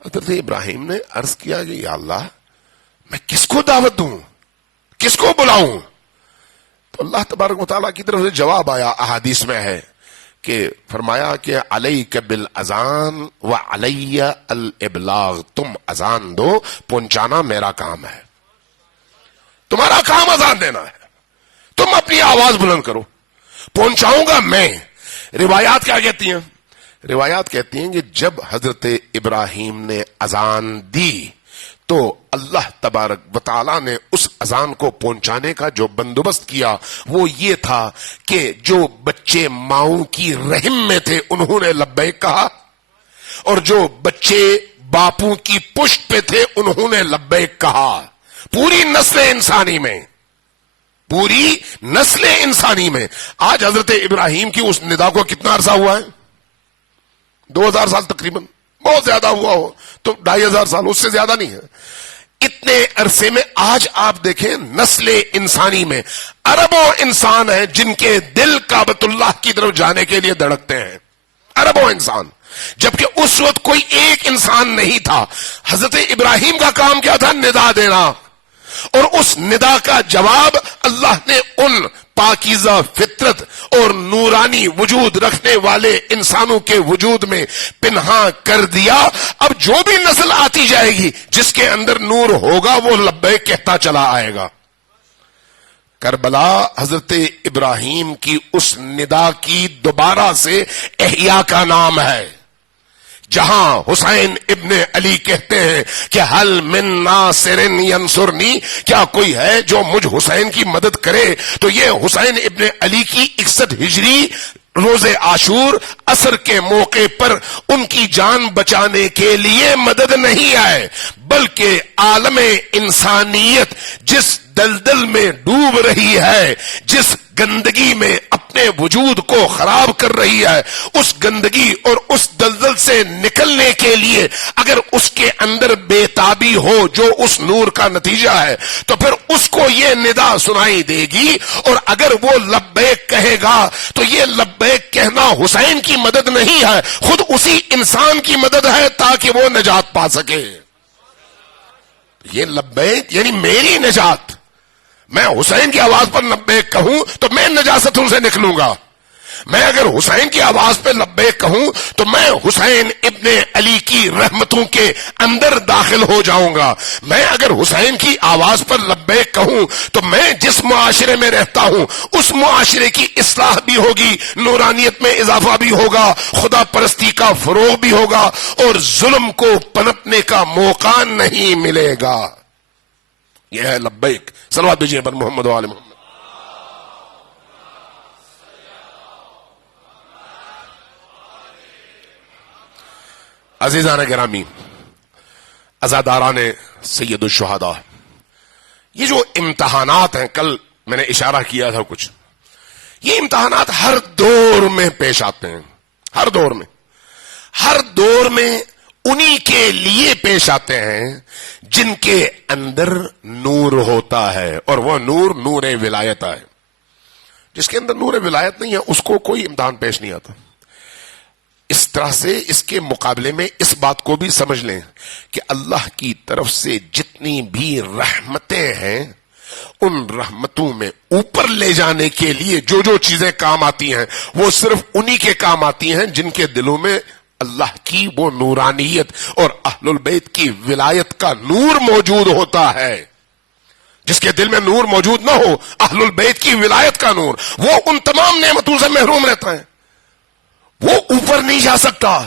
حضرت ابراہیم نے عرض کیا کہ یا اللہ میں کس کو دعوت دوں, کس کو بلاؤں؟ تو اللہ تبارک و تعالیٰ کی طرف سے جواب آیا, احادیث میں ہے کہ فرمایا کہ علیک بالاذان وعلی الابلاغ, تم اذان دو, پہنچانا میرا کام ہے, تمہارا کام اذان دینا ہے, تم اپنی آواز بلند کرو, پہنچاؤں گا میں. روایات کیا کہتی ہیں؟ روایات کہتی ہیں کہ جب حضرت ابراہیم نے اذان دی تو اللہ تبارک و تعالیٰ نے اس اذان کو پہنچانے کا جو بندوبست کیا وہ یہ تھا کہ جو بچے ماؤں کی رحم میں تھے انہوں نے لبیک کہا, اور جو بچے باپوں کی پشت پہ تھے انہوں نے لبیک کہا. پوری نسل انسانی میں آج حضرت ابراہیم کی اس ندا کو کتنا عرصہ ہوا ہے؟ 2000 سال تقریباً, بہت زیادہ ہوا ہو تو 2500 سال, اس سے زیادہ نہیں ہے. اتنے عرصے میں آج آپ دیکھیں نسل انسانی میں اربوں انسان ہیں جن کے دل کعبۃ اللہ کی طرف جانے کے لیے دھڑکتے ہیں، اربوں انسان، جبکہ اس وقت کوئی ایک انسان نہیں تھا۔ حضرت ابراہیم کا کام کیا تھا؟ ندا دینا، اور اس ندا کا جواب اللہ نے ان پاکیزہ فطرت اور نورانی وجود رکھنے والے انسانوں کے وجود میں پنہاں کر دیا۔ اب جو بھی نسل آتی جائے گی جس کے اندر نور ہوگا وہ لبیک کہتا چلا آئے گا۔ کربلا حضرت ابراہیم کی اس ندا کی دوبارہ سے احیاء کا نام ہے، جہاں حسین ابن علی کہتے ہیں کہ حل من ناصر ینصرنی، کیا کوئی ہے جو مجھ حسین کی مدد کرے؟ تو یہ حسین ابن علی کی 61 ہجری روز عاشور عصر کے موقع پر ان کی جان بچانے کے لیے مدد نہیں آئے، بلکہ عالم انسانیت جس دلدل میں ڈوب رہی ہے، جس گندگی میں اپنے وجود کو خراب کر رہی ہے، اس گندگی اور اس دلدل سے نکلنے کے لیے اگر اس کے اندر بے تابی ہو جو اس نور کا نتیجہ ہے تو پھر اس کو یہ ندا سنائی دے گی، اور اگر وہ لبیک کہے گا تو یہ لبیک کہنا حسین کی مدد نہیں ہے، خود اسی انسان کی مدد ہے تاکہ وہ نجات پا سکے۔ یہ لبیک یعنی میری نجات، میں حسین کی آواز پر لبیک کہوں تو میں نجاستوں سے نکلوں گا، میں اگر حسین کی آواز پہ لبیک کہوں تو میں حسین ابن علی کی رحمتوں کے اندر داخل ہو جاؤں گا، میں اگر حسین کی آواز پر لبیک کہوں تو میں جس معاشرے میں رہتا ہوں اس معاشرے کی اصلاح بھی ہوگی، نورانیت میں اضافہ بھی ہوگا، خدا پرستی کا فروغ بھی ہوگا، اور ظلم کو پنپنے کا موقع نہیں ملے گا۔ یہ ہے لبیک۔ صلوات بھیجیے پر محمد و آل محمد۔ عزیزان گرامی، عزاداران سید الشہداء، یہ جو امتحانات ہیں، کل میں نے اشارہ کیا تھا کچھ، یہ امتحانات ہر دور میں پیش آتے ہیں، ہر دور میں انہی کے لیے پیش آتے ہیں جن کے اندر نور ہوتا ہے، اور وہ نور نور ولایت ہے۔ جس کے اندر نور ولایت نہیں ہے اس کو کوئی امتحان پیش نہیں آتا۔ اس طرح سے اس کے مقابلے میں اس بات کو بھی سمجھ لیں کہ اللہ کی طرف سے جتنی بھی رحمتیں ہیں ان رحمتوں میں اوپر لے جانے کے لیے جو جو چیزیں کام آتی ہیں وہ صرف انہی کے کام آتی ہیں جن کے دلوں میں اللہ کی وہ نورانیت اور اہل البیت کی ولایت کا نور موجود ہوتا ہے۔ جس کے دل میں نور موجود نہ ہو، اہل البیت کی ولایت کا نور، وہ ان تمام نعمتوں سے محروم رہتا ہے، وہ اوپر نہیں جا سکتا۔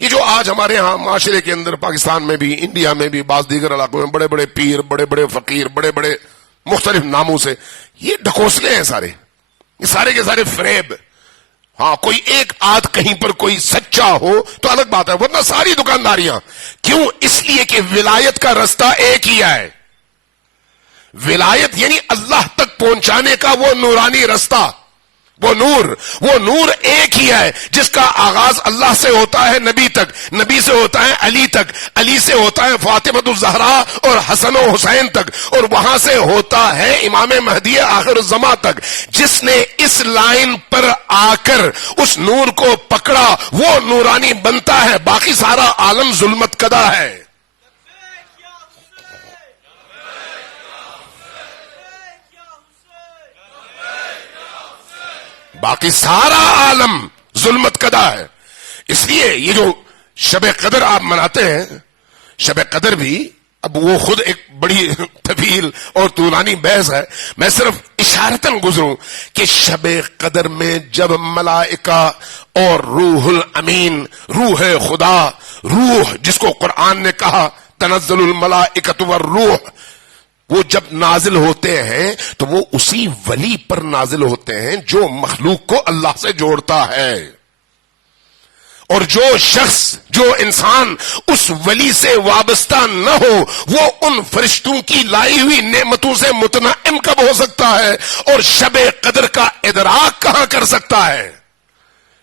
یہ جو آج ہمارے ہاں معاشرے کے اندر، پاکستان میں بھی، انڈیا میں بھی، بعض دیگر علاقوں میں بڑے بڑے پیر، بڑے بڑے فقیر، بڑے بڑے مختلف ناموں سے، یہ ڈھکوسلے ہیں سارے، یہ سارے کے سارے فریب۔ ہاں کوئی ایک آدھ کہیں پر کوئی سچا ہو تو الگ بات ہے، ورنہ ساری دکانداریاں۔ کیوں؟ اس لیے کہ ولایت کا رستہ ایک ہی ہے۔ ولایت یعنی اللہ تک پہنچانے کا وہ نورانی رستہ، وہ نور ایک ہی ہے جس کا آغاز اللہ سے ہوتا ہے نبی تک، نبی سے ہوتا ہے علی تک، علی سے ہوتا ہے فاطمۃ الزہرا اور حسن و حسین تک، اور وہاں سے ہوتا ہے امام مہدی آخر الزماں تک۔ جس نے اس لائن پر آ کر اس نور کو پکڑا وہ نورانی بنتا ہے، باقی سارا عالم ظلمت کدا ہے۔ باقی سارا عالم ظلمت کدا ہے۔ اس لیے یہ جو شب قدر آپ مناتے ہیں، شب قدر بھی اب وہ خود ایک بڑی طویل اور طولانی بحث ہے، میں صرف اشارتاً گزروں کہ شب قدر میں جب ملائکہ اور روح الامین، روح خدا، روح جس کو قرآن نے کہا تنزل الملائکۃ والروح، وہ جب نازل ہوتے ہیں تو وہ اسی ولی پر نازل ہوتے ہیں جو مخلوق کو اللہ سے جوڑتا ہے، اور جو شخص، جو انسان اس ولی سے وابستہ نہ ہو وہ ان فرشتوں کی لائی ہوئی نعمتوں سے متنعم کب ہو سکتا ہے، اور شب قدر کا ادراک کہاں کر سکتا ہے؟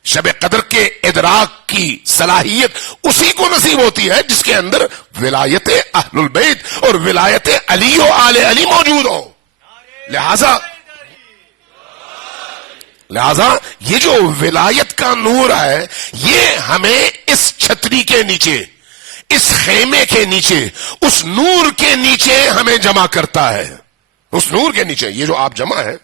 شب قدر کے ادراک کی صلاحیت اسی کو نصیب ہوتی ہے جس کے اندر ولایت اہل البیت اور ولایت علی و آل علی موجود ہو. لہذا یہ جو ولایت کا نور ہے یہ ہمیں اس چھتری کے نیچے، اس خیمے کے نیچے، اس نور کے نیچے ہمیں جمع کرتا ہے. اس نور کے نیچے یہ جو آپ جمع ہیں،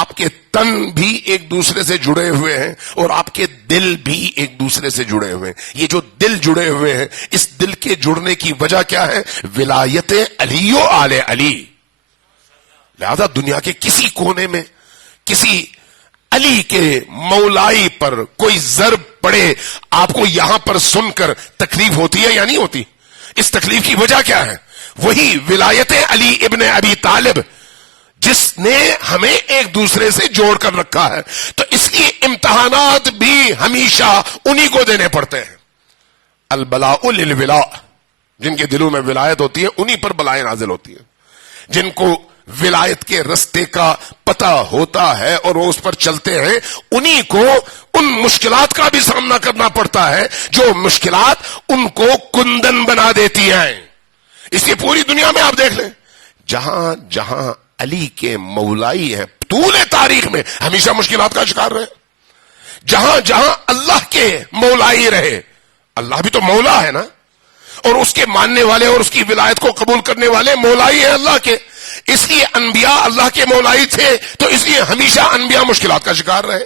آپ کے تن بھی ایک دوسرے سے جڑے ہوئے ہیں اور آپ کے دل بھی ایک دوسرے سے جڑے ہوئے ہیں. یہ جو دل جڑے ہوئے ہیں، اس دل کے جڑنے کی وجہ کیا ہے؟ ولایت علی و آل علی. لہذا دنیا کے کسی کونے میں کسی علی کے مولائی پر کوئی ضرب پڑے، آپ کو یہاں پر سن کر تکلیف ہوتی ہے یا نہیں ہوتی؟ اس تکلیف کی وجہ کیا ہے؟ وہی ولایت علی ابن ابی طالب جس نے ہمیں ایک دوسرے سے جوڑ کر رکھا ہے. تو اس لیے امتحانات بھی ہمیشہ انہی کو دینے پڑتے ہیں. البلاء للولاء، جن کے دلوں میں ولایت ہوتی ہے انہی پر بلائیں نازل ہوتی ہیں. جن کو ولایت کے رستے کا پتہ ہوتا ہے اور وہ اس پر چلتے ہیں، انہی کو ان مشکلات کا بھی سامنا کرنا پڑتا ہے جو مشکلات ان کو کندن بنا دیتی ہیں. اس لیے پوری دنیا میں آپ دیکھ لیں، جہاں جہاں علی کے مولائی ہیں طول تاریخ میں ہمیشہ مشکلات کا شکار رہے. جہاں جہاں اللہ کے مولائی رہے، اللہ بھی تو مولا ہے نا، اور اس کے ماننے والے اور اس کی ولایت کو قبول کرنے والے مولائی ہیں اللہ کے. اس لیے انبیاء اللہ کے مولائی تھے تو اس لیے ہمیشہ انبیاء مشکلات کا شکار رہے.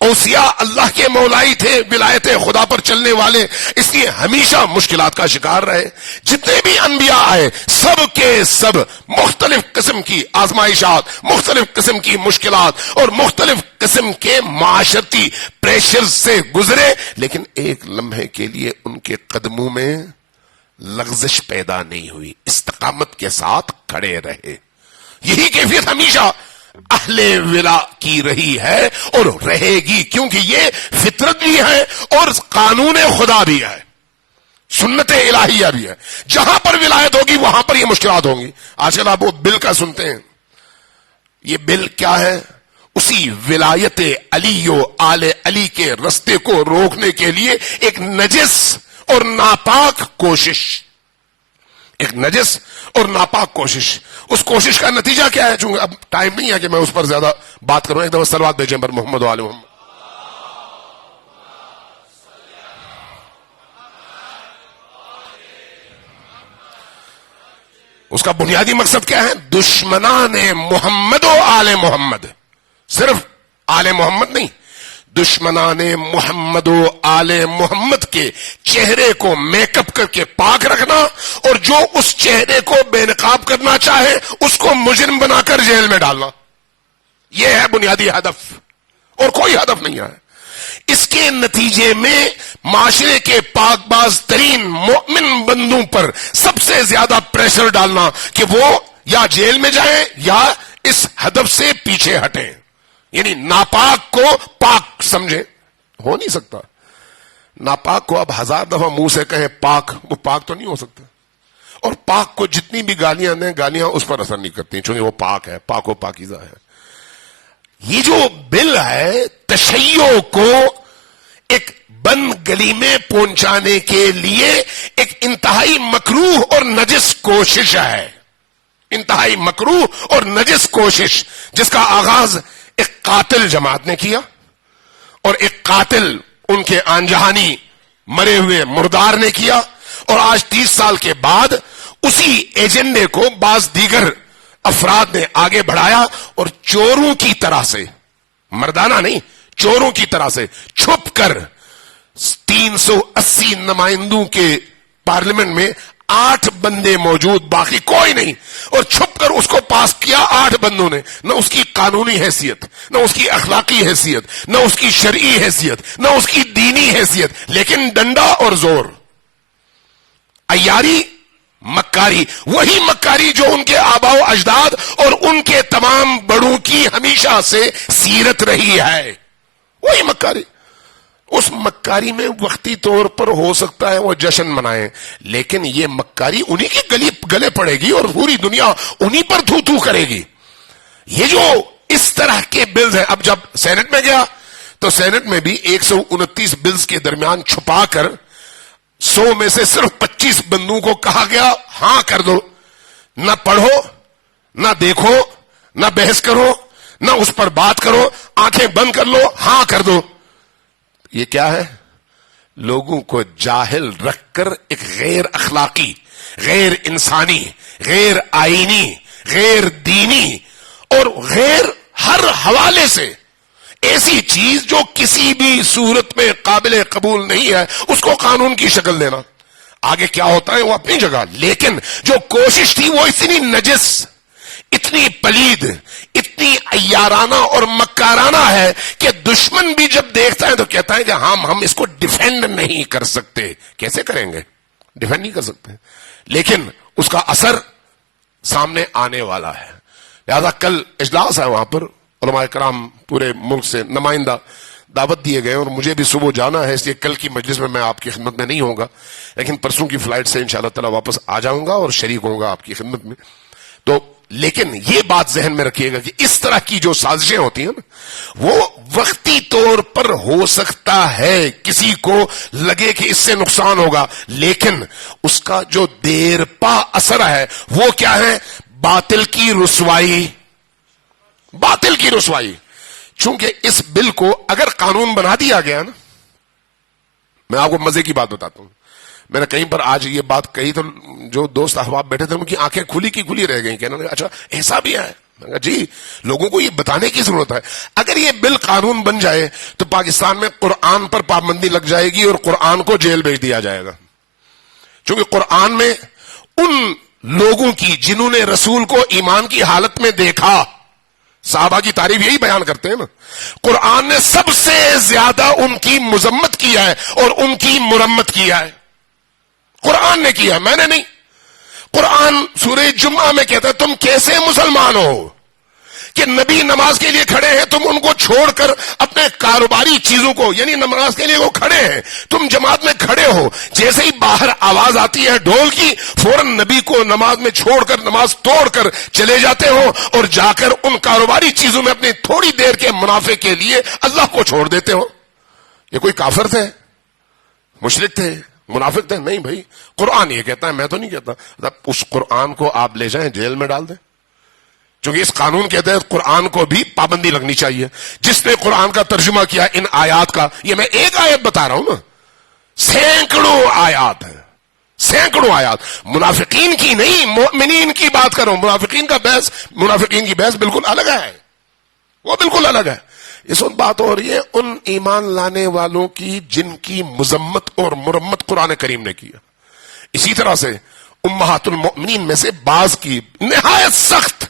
اوصیاء اللہ کے مولائی تھے، ولایت خدا پر چلنے والے، اس لیے ہمیشہ مشکلات کا شکار رہے. جتنے بھی انبیاء آئے سب کے سب مختلف قسم کی آزمائشات، مختلف قسم کی مشکلات اور مختلف قسم کے معاشرتی پریشر سے گزرے، لیکن ایک لمحے کے لیے ان کے قدموں میں لغزش پیدا نہیں ہوئی، استقامت کے ساتھ کھڑے رہے. یہی کیفیت ہمیشہ اہل ولا کی رہی ہے اور رہے گی، کیونکہ یہ فطرت بھی ہے اور قانون خدا بھی ہے، سنت الہیہ بھی ہے. جہاں پر ولایت ہوگی وہاں پر یہ مشکلات ہوں گی. آج کل آپ وہ بل کا سنتے ہیں، یہ بل کیا ہے؟ اسی ولایت علی و آل علی کے رستے کو روکنے کے لیے ایک نجس اور ناپاک کوشش، ایک نجس اور ناپاک کوشش. اس کوشش کا نتیجہ کیا ہے؟ چونکہ اب ٹائم نہیں ہے کہ میں اس پر زیادہ بات کروں. ایک دفعہ صلوات بھیجیں پر محمد و آل محمد. اس کا بنیادی مقصد کیا ہے؟ دشمنان محمد و آل محمد، صرف آل محمد نہیں، دشمنان محمد و آل محمد کے چہرے کو میک اپ کر کے پاک رکھنا، اور جو اس چہرے کو بے نقاب کرنا چاہے اس کو مجرم بنا کر جیل میں ڈالنا. یہ ہے بنیادی ہدف، اور کوئی ہدف نہیں ہے. اس کے نتیجے میں معاشرے کے پاک باز ترین مؤمن بندوں پر سب سے زیادہ پریشر ڈالنا کہ وہ یا جیل میں جائیں یا اس ہدف سے پیچھے ہٹیں. یعنی ناپاک کو پاک سمجھے، ہو نہیں سکتا. ناپاک کو اب 1000 دفعہ منہ سے کہیں پاک، وہ پاک تو نہیں ہو سکتا. اور پاک کو جتنی بھی گالیاں دیں، گالیاں اس پر اثر نہیں کرتی، چونکہ وہ پاک ہے، پاک و پاکیزہ ہے. یہ جو بل ہے تشیع کو ایک بند گلی میں پہنچانے کے لیے ایک انتہائی مکروہ اور نجس کوشش ہے. انتہائی مکروہ اور نجس کوشش جس کا آغاز ایک قاتل جماعت نے کیا، اور ایک قاتل ان کے آن جہانی مرے ہوئے مردار نے کیا، اور آج 30 سال کے بعد اسی ایجنڈے کو بعض دیگر افراد نے آگے بڑھایا اور چوروں کی طرح سے، مردانہ نہیں، چوروں کی طرح سے چھپ کر 380 نمائندوں کے پارلیمنٹ میں 8 بندے موجود، باقی کوئی نہیں، اور چھپ کر اس کو پاس کیا 8 بندوں نے. نہ اس کی قانونی حیثیت، نہ اس کی اخلاقی حیثیت، نہ اس کی شرعی حیثیت، نہ اس کی دینی حیثیت، لیکن ڈنڈا اور زور، عیاری، مکاری. وہی مکاری جو ان کے آباء و اجداد اور ان کے تمام بڑوں کی ہمیشہ سے سیرت رہی ہے. وہی مکاری. اس مکاری میں وقتی طور پر ہو سکتا ہے وہ جشن منائیں، لیکن یہ مکاری انہی کی گلے پڑے گی اور پوری دنیا انہی پر تھو تھو کرے گی. یہ جو اس طرح کے بلز ہیں، اب جب سینٹ میں گیا تو سینٹ میں بھی 129 بلز کے درمیان چھپا کر 100 میں سے صرف 25 بندوں کو کہا گیا ہاں کر دو، نہ پڑھو، نہ دیکھو، نہ بحث کرو، نہ اس پر بات کرو، آنکھیں بند کر لو، ہاں کر دو۔ یہ کیا ہے؟ لوگوں کو جاہل رکھ کر ایک غیر اخلاقی، غیر انسانی، غیر آئینی، غیر دینی اور غیر ہر حوالے سے ایسی چیز جو کسی بھی صورت میں قابل قبول نہیں ہے اس کو قانون کی شکل دینا۔ آگے کیا ہوتا ہے وہ اپنی جگہ، لیکن جو کوشش تھی وہ اتنی نجس، اتنی پلید، اتنی عیارانہ اور مکارانہ ہے کہ دشمن بھی جب دیکھتا ہے تو کہتا ہے کہ ہم اس کو ڈیفینڈ نہیں کر سکتے۔ کیسے کریں گے؟ ڈیفینڈ نہیں کر سکتے، لیکن اس کا اثر سامنے آنے والا ہے۔ لہذا کل اجلاس ہے، وہاں پر علماء کرام پورے ملک سے نمائندہ دعوت دیے گئے اور مجھے بھی صبح جانا ہے، اس لیے کل کی مجلس میں آپ کی خدمت میں نہیں ہوں گا، لیکن پرسوں کی فلائٹ سے انشاءاللہ تعالی واپس آ جاؤں گا اور شریک ہوں گا آپ کی خدمت میں۔ تو لیکن یہ بات ذہن میں رکھیے گا کہ اس طرح کی جو سازشیں ہوتی ہیں نا، وہ وقتی طور پر ہو سکتا ہے کسی کو لگے کہ اس سے نقصان ہوگا، لیکن اس کا جو دیر پا اثر ہے وہ کیا ہے؟ باطل کی رسوائی، باطل کی رسوائی۔ چونکہ اس بل کو اگر قانون بنا دیا گیا نا، میں آپ کو مزے کی بات بتاتا ہوں، میں نے کہیں پر آج یہ بات کہی تو جو دوست احباب بیٹھے تھے ان کی آنکھیں کھلی کی کھلی رہ گئیں، کہنا اچھا ایسا بھی ہے؟ میں کہا جی، لوگوں کو یہ بتانے کی ضرورت ہے۔ اگر یہ بل قانون بن جائے تو پاکستان میں قرآن پر پابندی لگ جائے گی اور قرآن کو جیل بھیج دیا جائے گا، چونکہ قرآن میں ان لوگوں کی جنہوں نے رسول کو ایمان کی حالت میں دیکھا، صحابہ کی تعریف یہی بیان کرتے ہیں نا، قرآن نے سب سے زیادہ ان کی مذمت کیا ہے اور ان کی مرمت کیا ہے، قرآن نے کیا، میں نے نہیں۔ قرآن سورہ جمعہ میں کہتا ہے تم کیسے مسلمان ہو کہ نبی نماز کے لیے کھڑے ہیں، تم ان کو چھوڑ کر اپنے کاروباری چیزوں کو، یعنی نماز کے لیے وہ کھڑے ہیں، تم جماعت میں کھڑے ہو، جیسے ہی باہر آواز آتی ہے ڈھول کی فوراً نبی کو نماز میں چھوڑ کر نماز توڑ کر چلے جاتے ہو اور جا کر ان کاروباری چیزوں میں اپنی تھوڑی دیر کے منافع کے لیے اللہ کو چھوڑ دیتے ہو۔ یہ کوئی کافر تھے؟ مشرک تھے؟ منافق تھے؟ نہیں بھائی، قرآن یہ کہتا ہے، میں تو نہیں کہتا۔ اس قرآن کو آپ لے جائیں جیل میں ڈال دیں، چونکہ اس قانون کے تحت قرآن کو بھی پابندی لگنی چاہیے۔ جس نے قرآن کا ترجمہ کیا ان آیات کا، یہ میں ایک آیت بتا رہا ہوں نا، سینکڑوں آیات ہیں، سینکڑوں آیات، منافقین کی نہیں، مومنین کی بات کر رہا ہوں۔ منافقین کی بحث بالکل الگ ہے، وہ بالکل الگ ہے۔ اس وقت بات ہو رہی ہے ان ایمان لانے والوں کی جن کی مذمت اور مرمت قرآن کریم نے کیا۔ اسی طرح سے امہات المؤمنین میں سے بعض کی نہایت سخت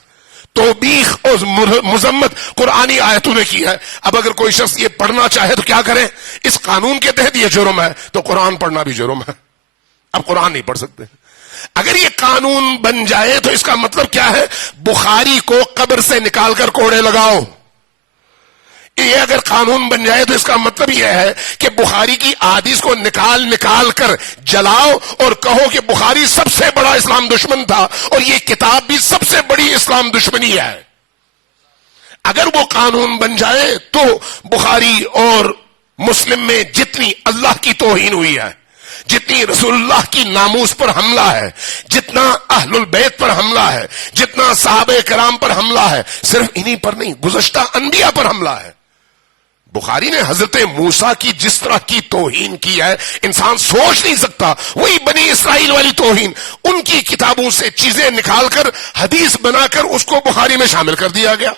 توبیخ اور مذمت قرآنی آیتوں نے کی ہے۔ اب اگر کوئی شخص یہ پڑھنا چاہے تو کیا کرے؟ اس قانون کے تحت یہ جرم ہے تو قرآن پڑھنا بھی جرم ہے، اب قرآن نہیں پڑھ سکتے۔ اگر یہ قانون بن جائے تو اس کا مطلب کیا ہے؟ بخاری کو قبر سے نکال کر کوڑے لگاؤ۔ یہ اگر قانون بن جائے تو اس کا مطلب یہ ہے کہ بخاری کی احادیث کو نکال کر جلاؤ اور کہو کہ بخاری سب سے بڑا اسلام دشمن تھا اور یہ کتاب بھی سب سے بڑی اسلام دشمنی ہے۔ اگر وہ قانون بن جائے تو بخاری اور مسلم میں جتنی اللہ کی توہین ہوئی ہے، جتنی رسول اللہ کی ناموس پر حملہ ہے، جتنا اہل البیت پر حملہ ہے، جتنا صحابہ کرام پر حملہ ہے، صرف انہی پر نہیں، گزشتہ انبیاء پر حملہ ہے۔ بخاری نے حضرت موسیٰ کی جس طرح کی توہین کی ہے انسان سوچ نہیں سکتا۔ وہی بنی اسرائیل والی توہین، ان کی کتابوں سے چیزیں نکال کر حدیث بنا کر اس کو بخاری میں شامل کر دیا گیا۔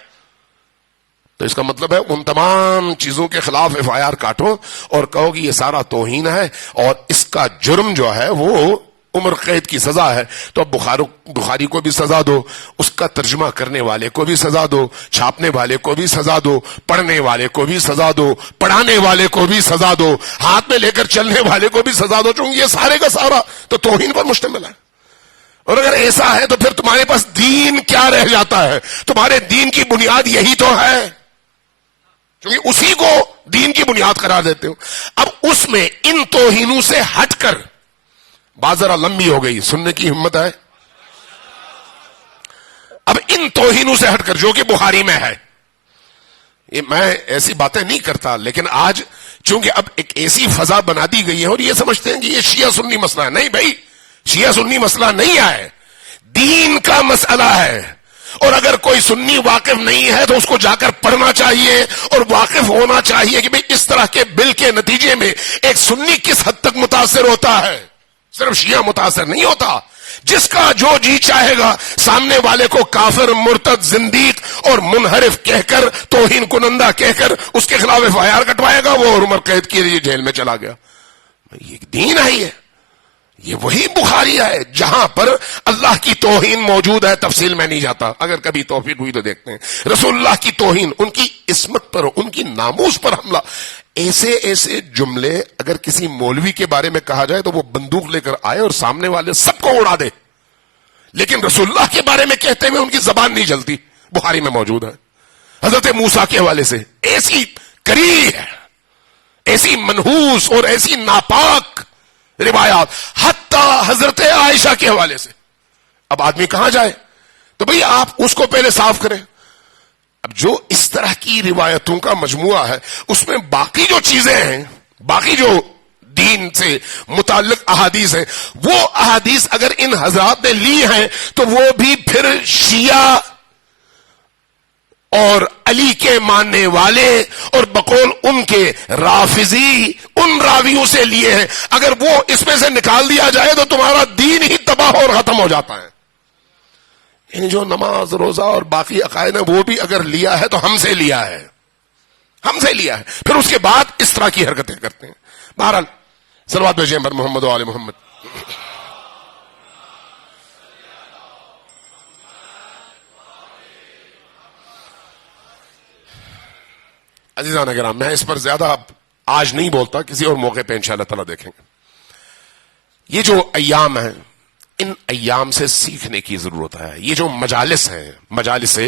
تو اس کا مطلب ہے ان تمام چیزوں کے خلاف ایف آئی آر کاٹو اور کہو کہ یہ سارا توہین ہے اور اس کا جرم جو ہے وہ عمر قید کی سزا ہے۔ تو اب بخاری کو بھی سزا دو، اس کا ترجمہ کرنے والے کو بھی سزا دو، چھاپنے والے کو بھی سزا دو، پڑھنے والے کو بھی سزا دو، پڑھانے والے کو بھی سزا دو، ہاتھ میں لے کر چلنے والے کو بھی سزا دو، چونکہ یہ سارے کا سارا تو توہین پر مشتمل ہے۔ اور اگر ایسا ہے تو پھر تمہارے پاس دین کیا رہ جاتا ہے؟ تمہارے دین کی بنیاد یہی تو ہے، کیونکہ اسی کو دین کی بنیاد قرار دیتے ہو۔ اب اس میں ان توہینوں سے ہٹ کر، بات ذرا لمبی ہو گئی، سننے کی ہمت ہے، اب ان توہینوں سے ہٹ کر جو کہ بخاری میں ہے، یہ میں ایسی باتیں نہیں کرتا، لیکن آج چونکہ اب ایک ایسی فضا بنا دی گئی ہے اور یہ سمجھتے ہیں کہ یہ شیعہ سنی مسئلہ ہے. نہیں بھائی، شیعہ سنی مسئلہ نہیں ہے، دین کا مسئلہ ہے. اور اگر کوئی سنی واقف نہیں ہے تو اس کو جا کر پڑھنا چاہیے اور واقف ہونا چاہیے کہ بھئی اس طرح کے بل کے نتیجے میں ایک سنی کس حد تک متاثر ہوتا ہے. صرف شیعہ متاثر نہیں ہوتا، جس کا جو جی چاہے گا سامنے والے کو کافر، مرتد، زندیق اور منحرف کہہ کر، توہین کنندہ کہہ کر اس کے خلاف ایف آئی آر کٹوائے گا، وہ عمر قید کے لیے جیل میں چلا گیا. یہ دین ہے، یہ وہی بخاری ہے جہاں پر اللہ کی توہین موجود ہے. تفصیل میں نہیں جاتا، اگر کبھی توفیق ہوئی تو دیکھتے ہیں. رسول اللہ کی توہین، ان کی عصمت پر، ان کی ناموس پر حملہ. ایسے ایسے جملے اگر کسی مولوی کے بارے میں کہا جائے تو وہ بندوق لے کر آئے اور سامنے والے سب کو اڑا دے، لیکن رسول اللہ کے بارے میں کہتے ہوئے ان کی زبان نہیں جلتی. بخاری میں موجود ہے. حضرت موسیٰ کے حوالے سے ایسی کریہ ہے، ایسی منحوس اور ایسی ناپاک روایات، حتیٰ حضرت عائشہ کے حوالے سے. اب آدمی کہاں جائے؟ تو بھئی آپ اس کو پہلے صاف کریں. اب جو اس طرح کی روایتوں کا مجموعہ ہے، اس میں باقی جو چیزیں ہیں، باقی جو دین سے متعلق احادیث ہیں، وہ احادیث اگر ان حضرات نے لی ہیں تو وہ بھی پھر شیعہ اور علی کے ماننے والے اور بقول ان کے رافضی ان راویوں سے لیے ہیں. اگر وہ اس میں سے نکال دیا جائے تو تمہارا دین ہی تباہ اور ختم ہو جاتا ہے. یعنی جو نماز، روزہ اور باقی عقائد ہیں وہ بھی اگر لیا ہے تو ہم سے لیا ہے، ہم سے لیا ہے. پھر اس کے بعد اس طرح کی حرکتیں کرتے ہیں. بہرحال صلوات بھیجیں پر محمد و آل محمد. عزیزان اکرام، میں اس پر زیادہ آج نہیں بولتا، کسی اور موقع پہ انشاءاللہ تعالیٰ دیکھیں گے. یہ جو ایام ہیں، ان ایام سے سیکھنے کی ضرورت ہے. یہ جو مجالس ہیں، مجالس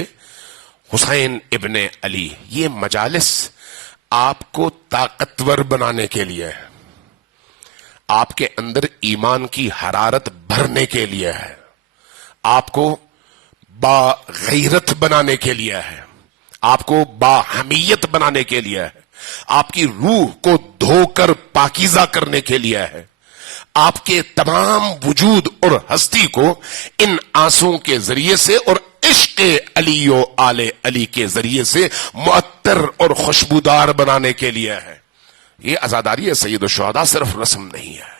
حسین ابن علی، یہ مجالس آپ کو طاقتور بنانے کے لیے ہے، آپ کے اندر ایمان کی حرارت بھرنے کے لیے ہے، آپ کو باغیرت بنانے کے لیے ہے، آپ کو باحمیت بنانے کے لیے ہے، آپ کی روح کو دھو کر پاکیزہ کرنے کے لیے ہے، آپ کے تمام وجود اور ہستی کو ان آنسوں کے ذریعے سے اور عشق علی و آل علی کے ذریعے سے معطر اور خوشبودار بنانے کے لیے ہے. یہ عزاداری ہے سید الشہداء، صرف رسم نہیں ہے.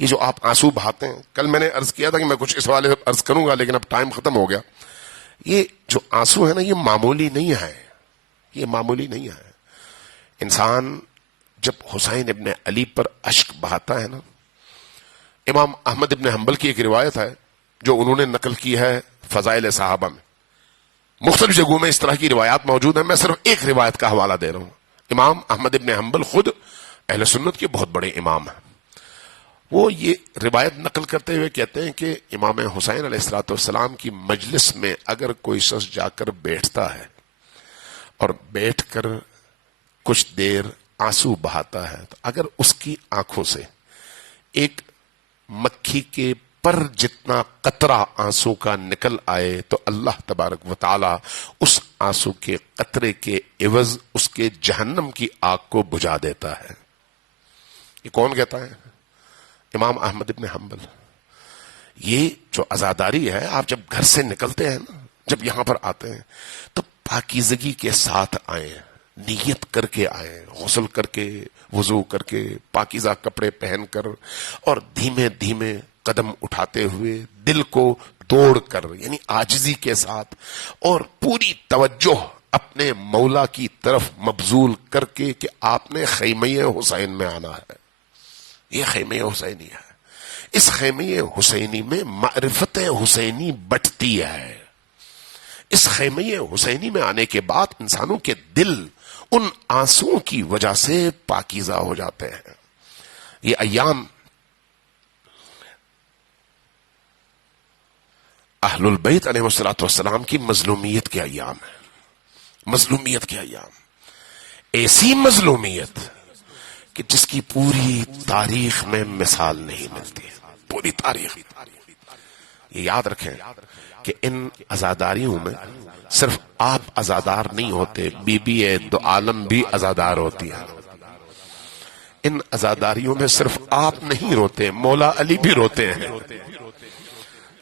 یہ جو آپ آنسو بہاتے ہیں، کل میں نے عرض کیا تھا کہ میں کچھ اس حوالے سے عرض کروں گا لیکن اب ٹائم ختم ہو گیا. یہ جو آنسو ہے نا، یہ معمولی نہیں ہے، یہ معمولی نہیں ہے. انسان جب حسین ابن علی پر اشک بہاتا ہے نا، امام احمد ابن حنبل کی ایک روایت ہے جو انہوں نے نقل کی ہے فضائل صحابہ میں. مختلف جگہوں میں اس طرح کی روایات موجود ہیں، میں صرف ایک روایت کا حوالہ دے رہا ہوں. امام احمد ابن حنبل خود اہل سنت کے بہت بڑے امام ہیں. وہ یہ روایت نقل کرتے ہوئے کہتے ہیں کہ امام حسین علیہ الصلوۃ والسلام کی مجلس میں اگر کوئی شخص جا کر بیٹھتا ہے اور بیٹھ کر کچھ دیر آنسو بہاتا ہے، تو اگر اس کی آنکھوں سے ایک مکھی کے پر جتنا قطرہ آنسو کا نکل آئے تو اللہ تبارک و تعالی اس آنسو کے قطرے کے عوض اس کے جہنم کی آگ کو بجھا دیتا ہے. یہ کون کہتا ہے؟ امام احمد ابن حنبل. یہ جو عزاداری ہے، آپ جب گھر سے نکلتے ہیں نا، جب یہاں پر آتے ہیں تو پاکیزگی کے ساتھ آئیں، نیت کر کے آئیں، غسل کر کے، وضو کر کے، پاکیزہ کپڑے پہن کر، اور دھیمے دھیمے قدم اٹھاتے ہوئے، دل کو توڑ کر، یعنی عاجزی کے ساتھ، اور پوری توجہ اپنے مولا کی طرف مبذول کر کے کہ آپ نے خیمہ حسین میں آنا ہے. یہ خیمہ حسینی ہے. اس خیمہ حسینی میں معرفت حسینی بٹتی ہے. اس خیمہ حسینی میں آنے کے بعد انسانوں کے دل ان آنسوؤں کی وجہ سے پاکیزہ ہو جاتے ہیں. یہ ایام اہل البیت علیہ السلام کی مظلومیت کے ایام ہیں. مظلومیت کے ایام، ایسی مظلومیت کہ جس کی پوری تاریخ میں مثال نہیں ملتی. پوری تاریخ. یہ یاد رکھیں کہ ان عزاداریوں میں صرف آپ عزادار نہیں ہوتے، بی بی دو عالم بھی عزادار ہوتی ہے۔ ان عزاداریوں میں صرف آپ نہیں روتے، مولا علی بھی روتے ہیں،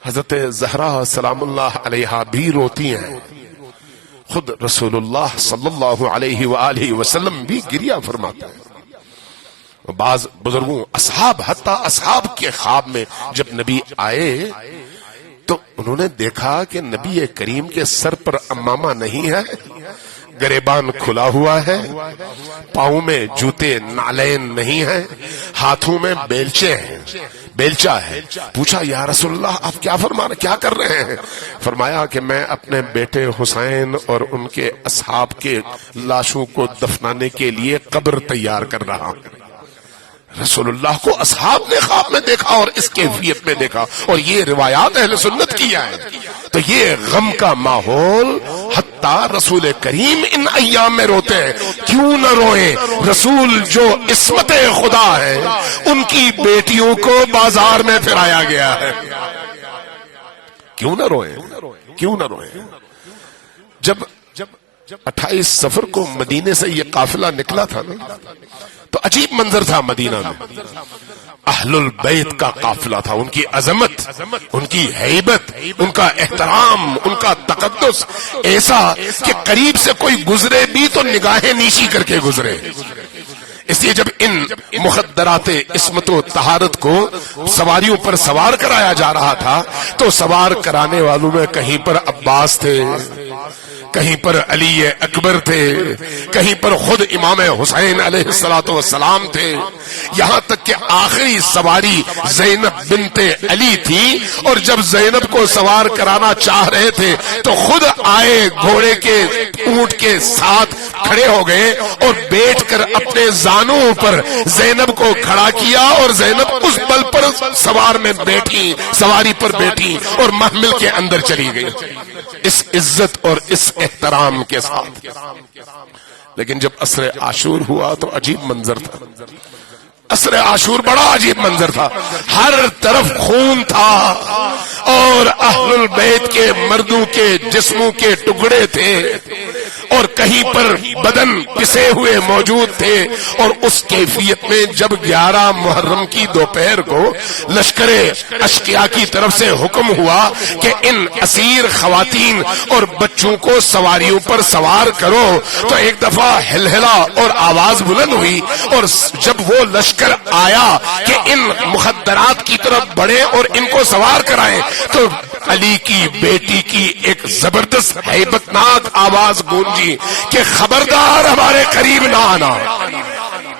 حضرت زہرا سلام اللہ علیہا بھی روتی ہیں، خود رسول اللہ صلی اللہ علیہ وآلہ وسلم بھی گریہ فرماتے ہیں۔ بعض بزرگوں اصحاب، حتیٰ اصحاب کے خواب میں جب نبی آئے تو انہوں نے دیکھا کہ نبی کریم کے سر پر امامہ نہیں ہے، گریبان کھلا ہوا ہے، پاؤں میں جوتے نعلین نہیں ہیں، ہاتھوں میں بیلچے ہیں، بیلچہ ہے۔ پوچھا یا رسول اللہ آپ کیا فرما رہے، کیا کر رہے ہیں؟ فرمایا کہ میں اپنے بیٹے حسین اور ان کے اصحاب کے لاشوں کو دفنانے کے لیے قبر تیار کر رہا ہوں۔ رسول اللہ کو اصحاب نے خواب میں دیکھا اور اس کیفیت میں دیکھا، اور یہ روایات اہل سنت کی ہیں۔ تو یہ غم کا ماحول، حتیٰ رسول کریم ان ایام میں روتے ہیں۔ کیوں نہ روئیں؟ رسول جو عصمت خدا ہے، ان کی بیٹیوں کو بازار میں پھرایا گیا ہے۔ کیوں نہ روئیں؟ کیوں نہ روئیں؟ جب 28 صفر کو مدینے سے یہ قافلہ نکلا تھا نا، تو عجیب منظر تھا مدینہ میں۔ اہل البیت کا قافلہ تھا، ان کی عظمت، ان کی ہیبت، ان کا احترام، ان کا تقدس ایسا کہ قریب سے کوئی گزرے بھی تو نگاہیں نیچی کر کے گزرے۔ اس لیے جب ان مخدرات عصمت و طہارت کو سواریوں پر سوار کرایا جا رہا تھا تو سوار کرانے والوں میں کہیں پر عباس تھے، کہیں پر علی اکبر تھے، کہیں پر خود امام حسین علیہ السلام تھے، یہاں تک کہ آخری سواری زینب بنت علی تھی، اور جب زینب کو سوار کرانا چاہ رہے تھے تو خود آئے، گھوڑے کے اونٹ کے ساتھ کھڑے ہو گئے اور بیٹھ کر اپنے زانوں پر زینب کو کھڑا کیا، اور زینب اس بل پر سوار میں بیٹھی، سواری پر بیٹھی اور محمل کے اندر چلی گئی، اس عزت اور اس احترام کے ساتھ۔ لیکن جب عصر عاشور ہوا تو عجیب منظر تھا۔ عصر عاشور بڑا عجیب منظر تھا، ہر طرف خون تھا اور اہل البیت کے مردوں کے جسموں کے ٹکڑے تھے، اور کہیں پر بدن پسے ہوئے موجود تھے۔ اور اس کیفیت میں جب 11 محرم کی دوپہر کو لشکر اشقیاء کی طرف سے حکم ہوا کہ ان اسیر خواتین اور بچوں کو سواریوں پر سوار کرو، تو ایک دفعہ ہلہلا اور آواز بلند ہوئی، اور جب وہ لشکر آیا کہ ان مخدرات کی طرف بڑھے اور ان کو سوار کرائیں، تو علی کی بیٹی کی ایک زبردست ہیبت ناک آواز گونجی کہ خبردار ہمارے قریب نہ آنا۔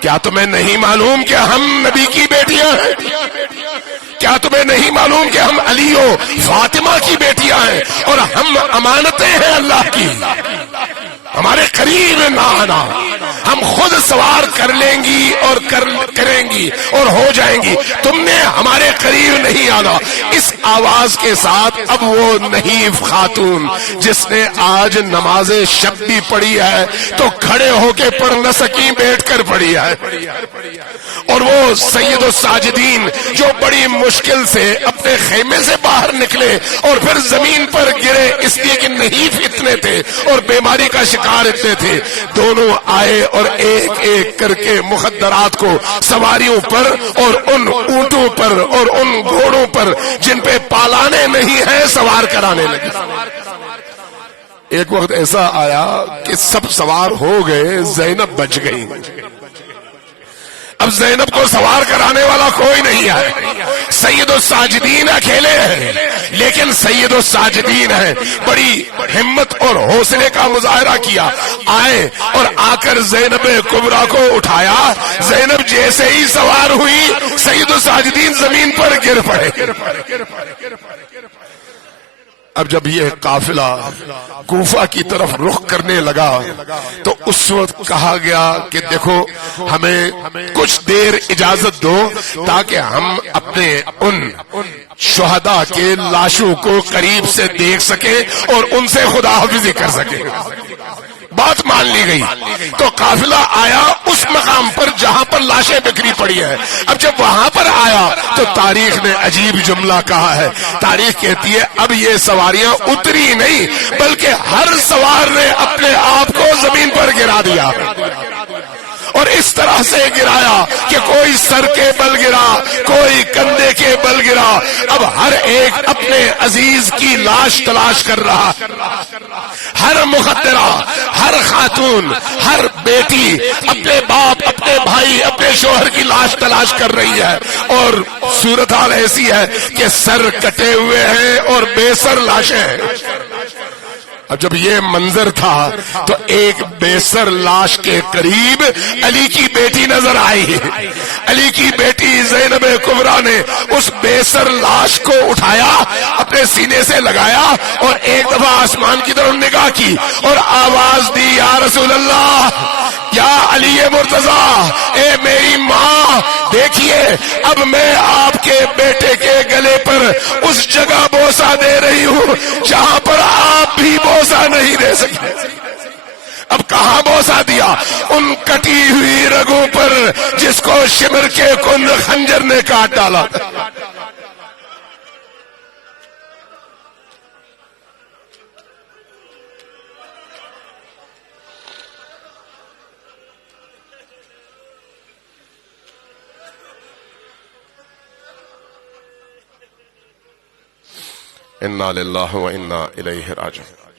کیا تمہیں نہیں معلوم کہ ہم نبی کی بیٹیاں ہیں؟ کیا تمہیں نہیں معلوم کہ ہم علی و فاطمہ کی بیٹیاں ہیں اور ہم امانتیں ہیں اللہ کی؟ ہمارے قریب نہ آنا، ہم خود سوار کر لیں گی اور کریں گی اور ہو جائیں گی، تم نے ہمارے قریب نہیں آنا۔ اس آواز کے ساتھ اب وہ نحیف خاتون جس نے آج نماز شب بھی پڑھی ہے تو کھڑے ہو کے پڑھ نہ سکی، بیٹھ کر پڑھی ہے، اور وہ سید الساجدین جو بڑی مشکل سے اپنے خیمے سے باہر نکلے اور پھر زمین پر گرے اس لیے کہ نحیف اتنے تھے اور بیماری کا شکار اتنے تھے، دونوں آئے اور ایک ایک کر کے مخدرات کو سواریوں پر اور ان اونٹوں پر اور ان گھوڑوں پر جن پہ پالانے نہیں ہیں سوار کرانے لگے۔ ایک وقت ایسا آیا کہ سب سوار ہو گئے، زینب بچ گئی۔ اب زینب کو سوار کرانے والا کوئی نہیں ہے، سید الساجدین اکیلے ہیں، لیکن سید الساجدین ہیں، بڑی ہمت اور حوصلے کا مظاہرہ کیا، آئے اور آ کر زینب کبریٰ کو اٹھایا۔ زینب جیسے ہی سوار ہوئی سید الساجدین زمین پر گر پڑے۔ اب جب یہ قافلہ کوفہ کی طرف رخ کرنے لگا تو اس وقت کہا گیا کہ دیکھو ہمیں کچھ دیر اجازت دو تاکہ ہم اپنے ان شہداء کے لاشوں کو قریب سے دیکھ سکیں اور ان سے خدا حافظی کر سکیں۔ بات مان لی گئی تو قافلہ آیا اس مقام پر جہاں پر لاشیں بکھری پڑی ہیں۔ اب جب وہاں پر آیا تو تاریخ نے عجیب جملہ کہا ہے، تاریخ کہتی ہے اب یہ سواریاں اتری نہیں بلکہ ہر سوار نے اپنے آپ کو زمین پر گرا دیا، اور اس طرح سے گرایا کہ کوئی سر کے بل گرا، کوئی کندھے کے بل گرا، اب ہر ایک اپنے عزیز کی لاش تلاش کر رہا، ہر مخدرہ، ہر خاتون، ہر بیٹی اپنے باپ، اپنے بھائی، اپنے شوہر کی لاش تلاش کر رہی ہے، اور صورتحال ایسی ہے کہ سر کٹے ہوئے ہیں اور بے سر لاشیں ہیں۔ اب جب یہ منظر تھا تو ایک بے سر لاش کے قریب علی کی بیٹی نظر آئی۔ علی کی بیٹی زینب کبریٰ نے اس بے سر لاش کو اٹھایا، اپنے سینے سے لگایا اور ایک دفعہ آسمان کی طرف نگاہ کی اور آواز دی، یا رسول اللہ، یا علی مرتضیٰ، اے میری ماں، دیکھیے اب میں آپ کے بیٹے کے گلے پر اس جگہ بوسہ دے رہی ہوں جہاں پر آپ بھی بوسہ نہیں دے سکتے۔ اب کہاں بوسہ دیا؟ ان کٹی ہوئی رگوں پر جس کو شمر کے کند خنجر نے کاٹ ڈالا تھا۔ انا للہ و انا الیہ راجعون۔